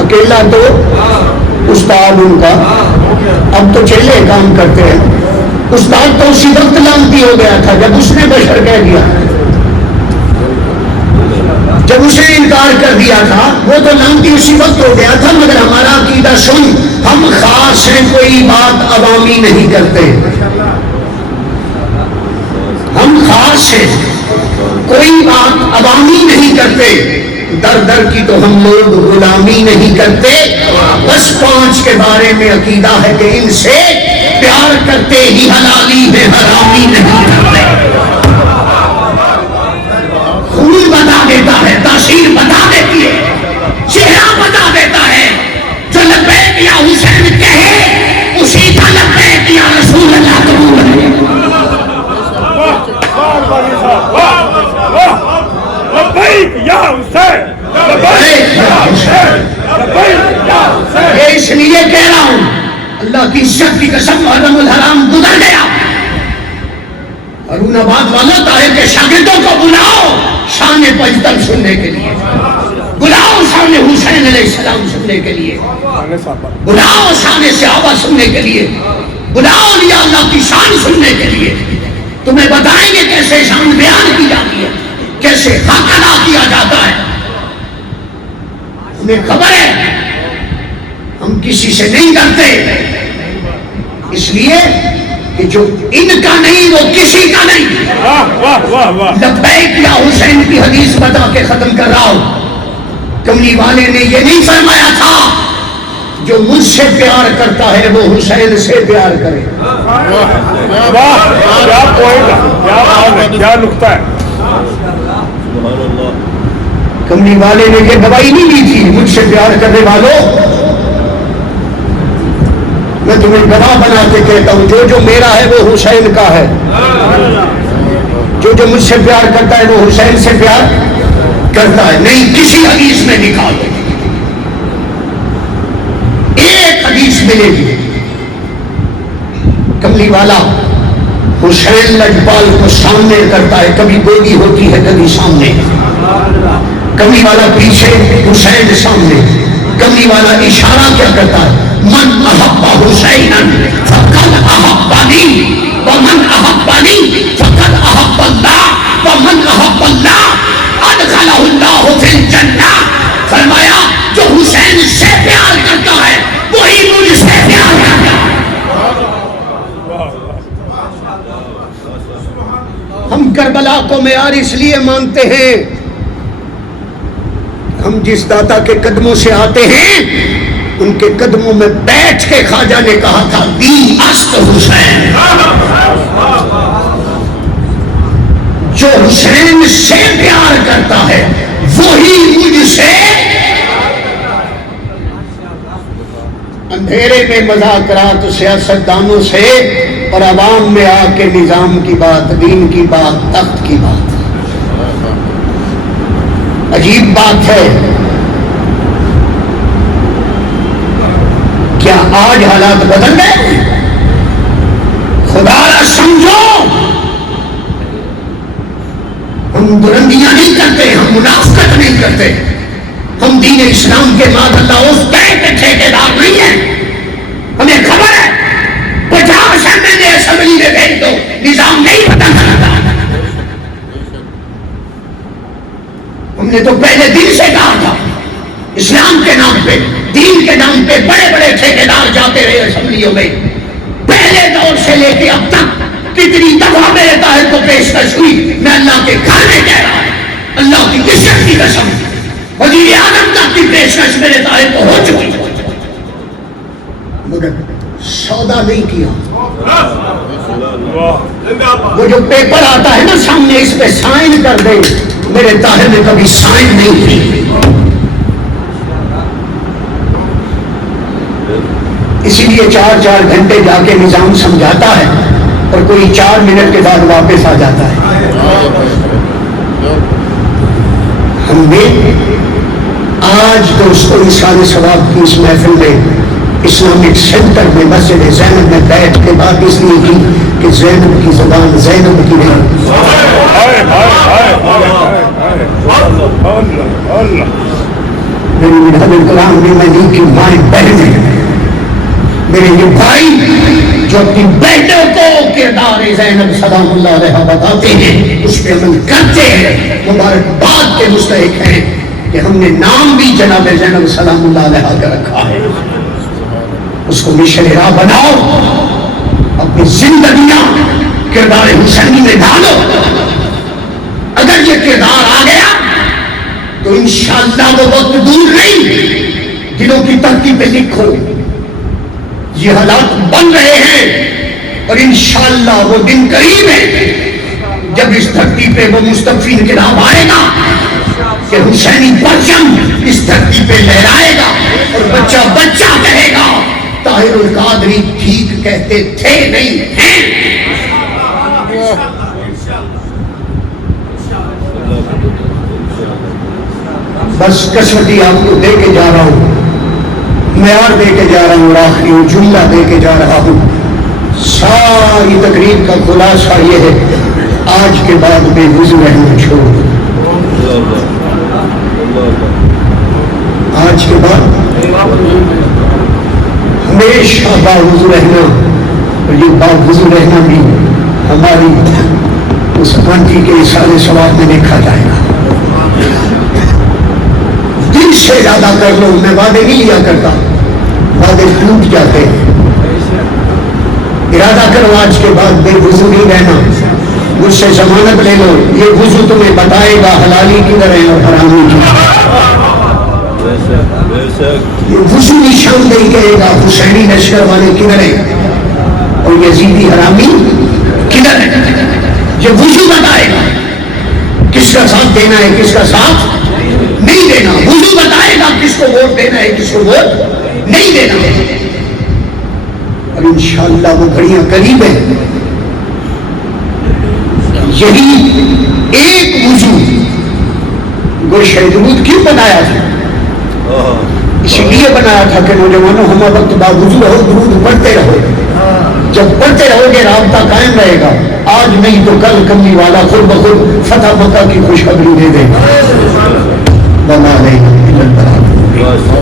اکیلا تو استاد ان کا، اب تو چیلے کام کرتے ہیں. استاد تو اسی وقت لعنتی ہو گیا تھا جب اس نے بشر کہہ دیا، جب اس نے انکار کر دیا تھا. وہ تو لعنتی اسی وقت ہو گیا تھا. مگر ہمارا عقیدہ سن، ہم خاص ہیں، کوئی بات عوامی نہیں کرتے. ہم خاص ہیں، کوئی بات عوامی نہیں کرتے. در در کی تو ہم لوگ غلامی نہیں کرتے. بس 5 کے بارے میں عقیدہ ہے کہ ان سے پیار کرتے ہی حلالی ہے، حرامی نہیں کرتے. خون بتا دیتا ہے، تاثیر بتا دیتی ہے، چہرہ بتا دیتا ہے. جو لبیک یا حسین کہے اسی کا لبیک یا رسول اللہ قبول ہے. یہ اس لیے کہہ رہا ہوں، اللہ کی عزت کی قسم، محرم الحرام گزر گیا. ہارون آباد والوں طاہر کے شاگردوں کو بلاؤ شان پنجتن سننے کے لیے، بلاؤ شان حسین علیہ السلام سننے کے لیے، بلاؤ شان صحابہ سننے کے لیے، بلاؤ اولیاء اللہ کی شان سننے کے لیے. تمہیں بتائیں گے کیسے شان بیان کی جاتی ہے، کیسے حق ادا کیا جاتا ہے. ہمیں خبر ہے، ہم کسی سے نہیں ڈرتے، اس لیے کہ جو ان کا نہیں وہ کسی کا نہیں. لبیک یا حسین کی حدیث بتا کے ختم کر رہا ہوں. کملی والے نے یہ نہیں فرمایا تھا جو مجھ سے پیار کرتا ہے وہ حسین سے پیار کرے. کیا نقطہ ہے. کملی والے نے یہ دوائی نہیں دی تھی مجھ سے پیار کرنے والوں. میں تمہیں گواہ بنا کے کہتا ہوں، جو میرا ہے وہ حسین کا ہے. جو مجھ سے پیار کرتا ہے وہ حسین سے پیار کرتا ہے. نہیں کسی حدیث میں نکال دو، ایک حدیث ملے گی. کملی والا حسین لجپال کو سامنے کرتا ہے، کبھی گولی ہوتی ہے کبھی سامنے. کملی والا پیچھے، حسین سامنے. کملی والا اشارہ کیا کرتا ہے؟ من احب حسینا فقد احبنی ومن احبنی فقد احب اللہ ومن احب اللہ ادخلہ اللہ فی الجنہ. فرمایا جو حسین سے پیار کرتا ہے وہی مجھ سے پیار کرتا ہے. ہم کربلا کو معیار اس لیے مانتے ہیں، ہم جس داتا کے قدموں سے آتے ہیں ان کے قدموں میں بیٹھ کے خواجہ نے کہا تھا دین است حسین. جو حسین سے پیار کرتا ہے وہی مجھ سے. اندھیرے میں مذاکرات سیاستدانوں سے اور عوام میں آ کے نظام کی بات، دین کی بات، تخت کی بات. عجیب بات ہے. کیا آج حالات بدل گئے؟ خدا را سمجھو، ہم بلندیاں نہیں کرتے، ہم منافقت نہیں کرتے، ہم دین اسلام کے ماد اللہ اس کے ٹھیکیدار نہیں ہیں. ہمیں خبر ہے 50 MLA اسمبلی میں بھیج دو نظام نہیں بدلنا رہتا. ہم نے تو پہلے دن سے کہا تھا اسلام کے نام پہ دین کے نام پہ بڑے بڑے ٹھیکیدار جاتے رہے اسمبلیوں میں، پہلے دور سے لے کے اب تک کتنی دفعہ میرے طاہر کو پیشکش ہوئی، میں اللہ کے گھر میں کہہ رہا ہوں، اللہ کی عزت کی قسم، وزیر اعظم تک کی پیشکش میرے طاہر کو ہو چکی، مگر سودا نہیں کیا۔ وہ جو پیپر آتا ہے نا سامنے، اس پہ سائن کر دے، میرے طاہر نے کبھی سائن نہیں کی۔ اسی لیے 4 گھنٹے جا کے نظام سمجھاتا ہے اور کوئی 4 منٹ کے بعد واپس آ جاتا ہے۔ ہم نے آج دوستوں مثال ثواب کی اس محفل میں اسلامک سینٹر میں مسجد زینب میں بیٹھ کے بات اس لیے کی کہ زینب کی زبان زینب کی نہیں۔ میری مدحت الکرام نے میں نہیں کی مائیں بہنیں، میرے یہ بھائی جو اپنی بیٹوں کو کردار زینب سلام اللہ علیہ بتاتے ہیں، اس پہ عمل کرتے ہیں، مبارکباد کے مستحق ہیں کہ ہم نے نام بھی جناب زینب سلام اللہ علیہ کا رکھا ہے۔ اس کو مشن راہ بناؤ، اپنی زندگیاں کردار حسینی میں ڈالو۔ اگر یہ کردار آ گیا تو انشاءاللہ وہ وقت دور نہیں، دلوں کی تختی پہ لکھو یہ حالات بن رہے ہیں اور انشاءاللہ وہ دن قریب ہے جب اس دھرتی پہ وہ مستضعفین انقلاب آئے گا کہ حسینی پرچم اس دھرتی پہ لہرائے گا اور بچہ بچہ کہے گا طاہر القادری ٹھیک کہتے تھے نہیں ہیں۔ بس کسوٹی آپ کو دے کے جا رہا ہوں، معیار دے کے جا رہا ہوں، اور آخری جملہ دے کے جا رہا ہوں۔ ساری تقریب کا خلاصہ یہ ہے، آج کے بعد بے وضو رہنا چھوڑ دو۔ آج کے بعد ہمیشہ باوضو رہنا، اور یہ باوضو رہنا بھی ہماری اس آنٹی کے اشارے ثواب میں دیکھا جائے گا۔ دل سے ارادہ کر لو، میں وعدے نہیں لیا کرتا، وعدے ٹوٹ جاتے ہیں۔ ارادہ کرو آج کے بعد بے وضو نہیں رہنا، مجھ سے ضمانت لے لو، یہ وضو تمہیں بتائے گا حلالی کدھر ہے اور حرامی کدھر۔ یہ وضو نشاندہی کہے گا حسینی لشکر والے کدھر ہیں اور یزیدی حرامی کدھر ہے۔ یہ وضو بتائے گا کس کا ساتھ دینا ہے، کس کا ساتھ نہیں دینا۔ وضو بتائے گا کس کو ووٹ دینا ہے، کس کو ووٹ نہیں دینا ہے۔ اور انشاءاللہ وہ گھڑیاں قریب ہیں۔ یہی ایک وضو گوشہ درود کیوں بنایا تھا؟ اس لیے بنایا تھا کہ نوجوانوں ہم وقت باوضو رہو، درود پڑھتے رہو۔ جب پڑھتے رہو گے رابطہ قائم رہے گا، آج نہیں تو کل کملی والا خود بخود فتح مکہ کی خوشخبری دے دے گا۔